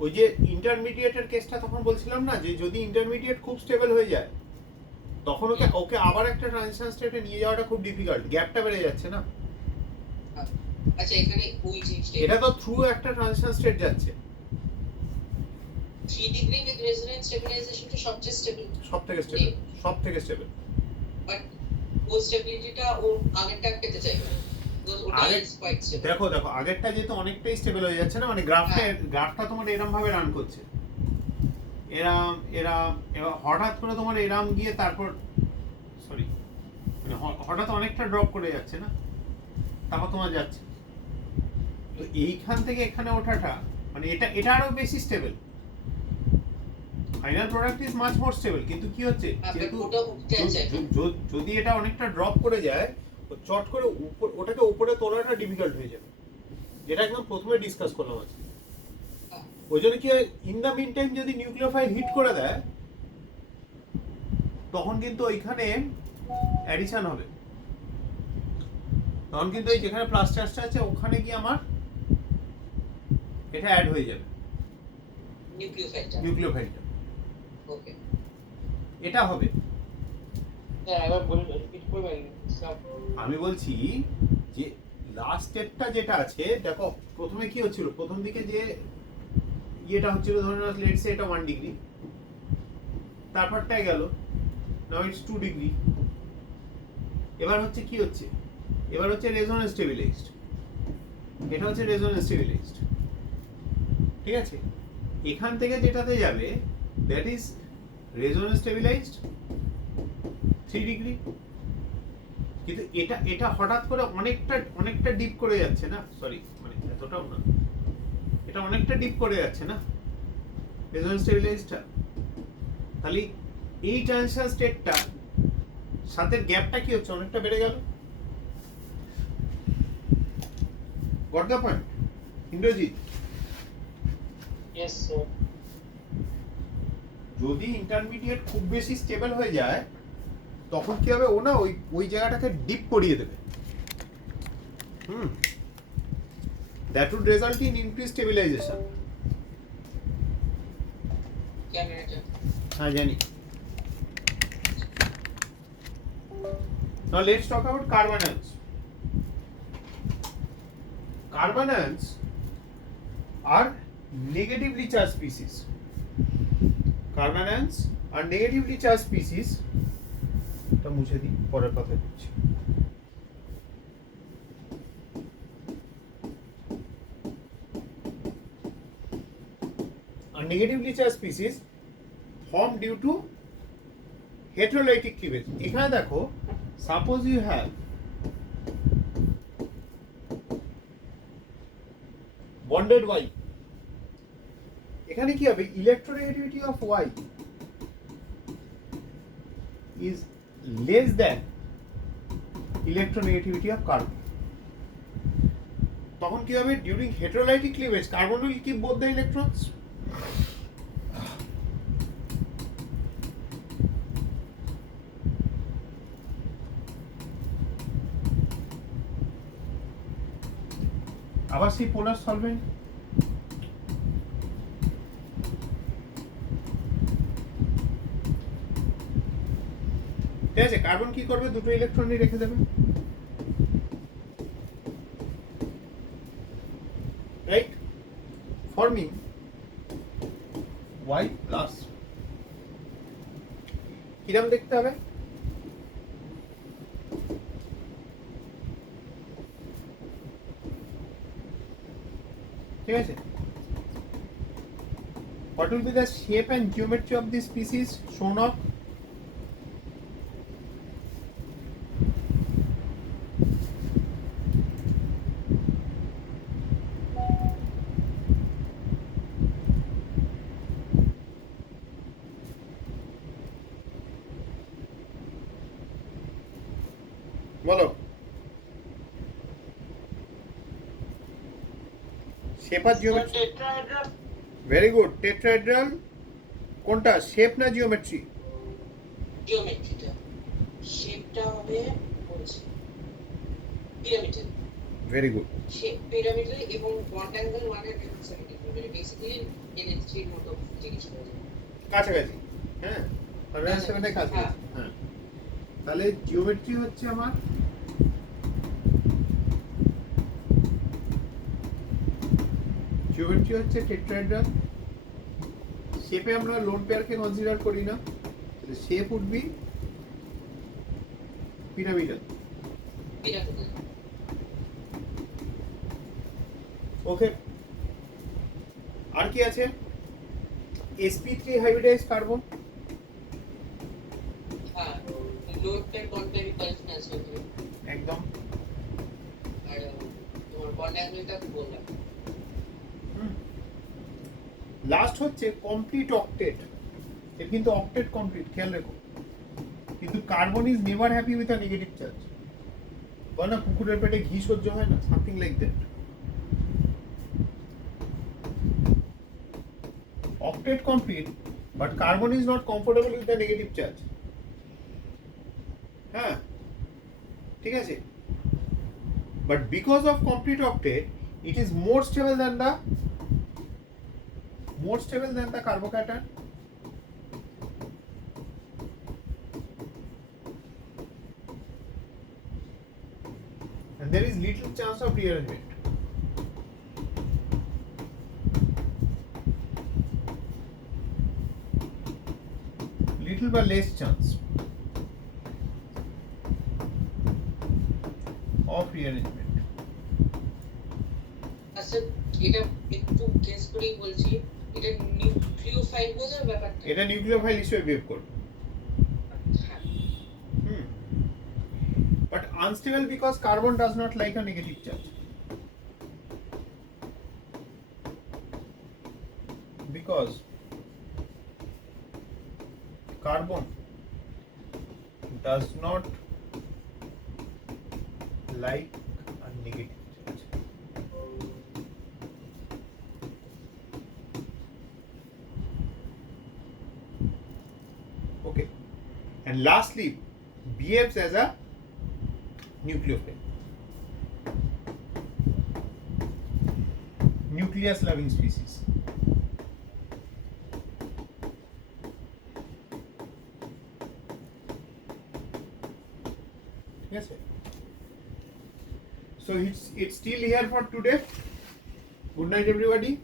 ওই যে ইন্টারমিডিয়েটের কেসটা তখন বলছিলাম না, যে যদি ইন্টারমিডিয়েট খুব স্টেবল হয়ে যায় তখন ওকে আবার একটা ট্রানজিশন স্টেটে নিয়ে যাওয়াটা খুব ডিফিকাল্ট, গ্যাপটা বেড়ে যাচ্ছে না। আচ্ছা, এখানে ওই জিনিসটা এটা তো থ্রু একটা ট্রানজিশন স্টেট যাচ্ছে। 3 ডিগ্রি উইথ রেজোনেন্স স্টেবিলাইজেশনটা সবচেয়ে স্টেবল, সব থেকে স্টেবল। বাট ও স্টেবিলিটিটা ও আগেরটা পেতে চাইবে, বিকজ ওটা আগে ইজ কোয়াইট স্টেবল। দেখো আগেরটা যেহেতু অনেকটাই স্টেবল হয়ে যাচ্ছে না, মানে গ্রাফটা তোমার এরম ভাবে রান করছে, এরম এবার হঠাৎ করে তোমার এরম গিয়ে তারপর মানে হঠাৎ অনেকটা ড্রপ করে যাচ্ছে না, তারপর তোমার যাচ্ছে। তো এইখান থেকে এখানে ওঠাটা মানে এটা আরো বেশি stable, final product is much more stable. কিন্তু কি হচ্ছে, যেহেতু যদি এটা অনেকটা ড্রপ করে যায়, চট করে ওটাকে উপরে তোলাটা ডিফিকাল্ট হয়ে যাবে, যেটা একদম প্রথমে ডিসকাস করলাম আজকে। ওই জন্য কি হয়, ইন দ্য মিন টাইম যদি নিউক্লিওফাইল হিট করে দেয় তখন কিন্তু ওইখানে অ্যাডিশন হবে, তখন কিন্তু এই যেখানে প্লাস চার্জটা আছে ওখানে গিয়ে আমার এটা অ্যাড হয়ে যাবে নিউক্লিওফাইলটা। ওকে, এটা হবে। হ্যাঁ, এবার বলুন, রিপিট করবেন সব। আমি বলছি যে লাস্ট স্টেপটা যেটা আছে, দেখো প্রথমে কি হচ্ছিল, প্রথম দিকে যে ইয়েটা হচ্ছিল, ধরে নাও লেটস সে এটা 1 ডিগ্রি, তারপরটাই গেল, নাও ইটস 2 ডিগ্রি। এবার হচ্ছে কি হচ্ছে, এবার হচ্ছে রেজোনেন্স স্টেবিলাইজড, এটা হচ্ছে রেজোনেন্স স্টেবিলাইজড, ঠিক আছে? এখান থেকে যেটাতে যাবে that is resonance stabilised 3 degree. কিন্তু এটা হঠাৎ করে অনেকটা ডিপ করে যাচ্ছে না, সরি মানে এতটাও না, এটা অনেকটা ডিপ করে যাচ্ছে না রেজোনেন্স স্টেবিলাইজডটা। তাহলে এই ট্রানজিশন স্টেটটা সাথে গ্যাপটা কি হচ্ছে, অনেকটা বেড়ে গেল। Got the point Indrajit? Yes sir. যদি ইন্টারমিডিয়েট খুব বেশি স্টেবল হয়ে যায় তখন কি হবে, ও না ওই জায়গাটাকে ডিপ করিয়ে দেবে। That would result in increase stabilization. ক্যামেরাটা হ্যাঁ জানি। Now let's talk about carbon ions. Carbon ions are negatively charged species. Carbon ions are negatively charged species. এটা মুছে দিই, পরের কথা বলছি। Are negatively charged species formed due to heterolytic cleavage. এখানে দেখো, suppose you have bonded Y, এখানে কি হবে, electronegativity of Y is less than electronegativity of carbon. তখন কি হবে, during heterolytic cleavage carbon will keep both the electrons. আবার সেই পোলার সলভেন্ট, ঠিক আছে, কার্বন কি করবে, দুটো ইলেকট্রনই রেখে দেবে, রাইট, ফর্মিং Y প্লাস। কিরম দেখতে হবে, ঠিক আছে। What will be the shape and geometry of this species shown off? বলো, শেপ আর জিওমেট্রি। ভেরি গুড, টেট্রাহেড্রাল কোনটা, শেপ না জিওমেট্রি? জিওমেট্রিটা, শেপটা হবে বলছি pyramidal. Very good, shape pyramidal এবং বন্ড অ্যাঙ্গেল 170 মানে বেসিক্যালি NH3 এর মতো জিনিস হয়ে যায়, কাছাকাছি। হ্যাঁ, 107 এর কাছাকাছি। হ্যাঁ, তাহলে জিওমেট্রি হচ্ছে আমার জিওমেট্রি হচ্ছে টেট্রাহেড্রাল। শেপে আমরা লোন পেয়ারকে কনসিডার করি না, shape would be pyramidal. Pyramidal. Okay, আর কি আছে, sp3 হাইব্রিডাইজ কার্বন। হ্যাঁ, lone pair bond pair repulsion আছে একদম। আর তোমার বন্ড অ্যাঙ্গেলটা বললাম। লাস্ট হচ্ছে কমপ্লিট অক্টেট। এর কিন্তু অক্টেট কমপ্লিট, খেয়াল রেখো। কিন্তু carbon is never happy with a negative charge. বল না, কুকুরের পেটে ঘি সহ্য হয় না, something like that. Octet complete, but carbon is not comfortable with the negative charge. হ্যাঁ, ঠিক আছে, but because of complete octet it is more stable than the carbocation. And there is little chance of rearrangement. Little but less chance of rearrangement. আচ্ছা, এটা একটু guess করেই বলছি, এটা nucleophile বোঝার ব্যাপারটা। এটা নিউক্লিওফাইল হিসেবে বিহেভ করবে। হ্যাঁ, But unstable because carbon does not like a negative charge. Because carbon does not like a negative charge. Okay, and lastly behaves as a nucleophile. Nucleus loving species. Yes, sir. So it's still here for today. Good night, everybody.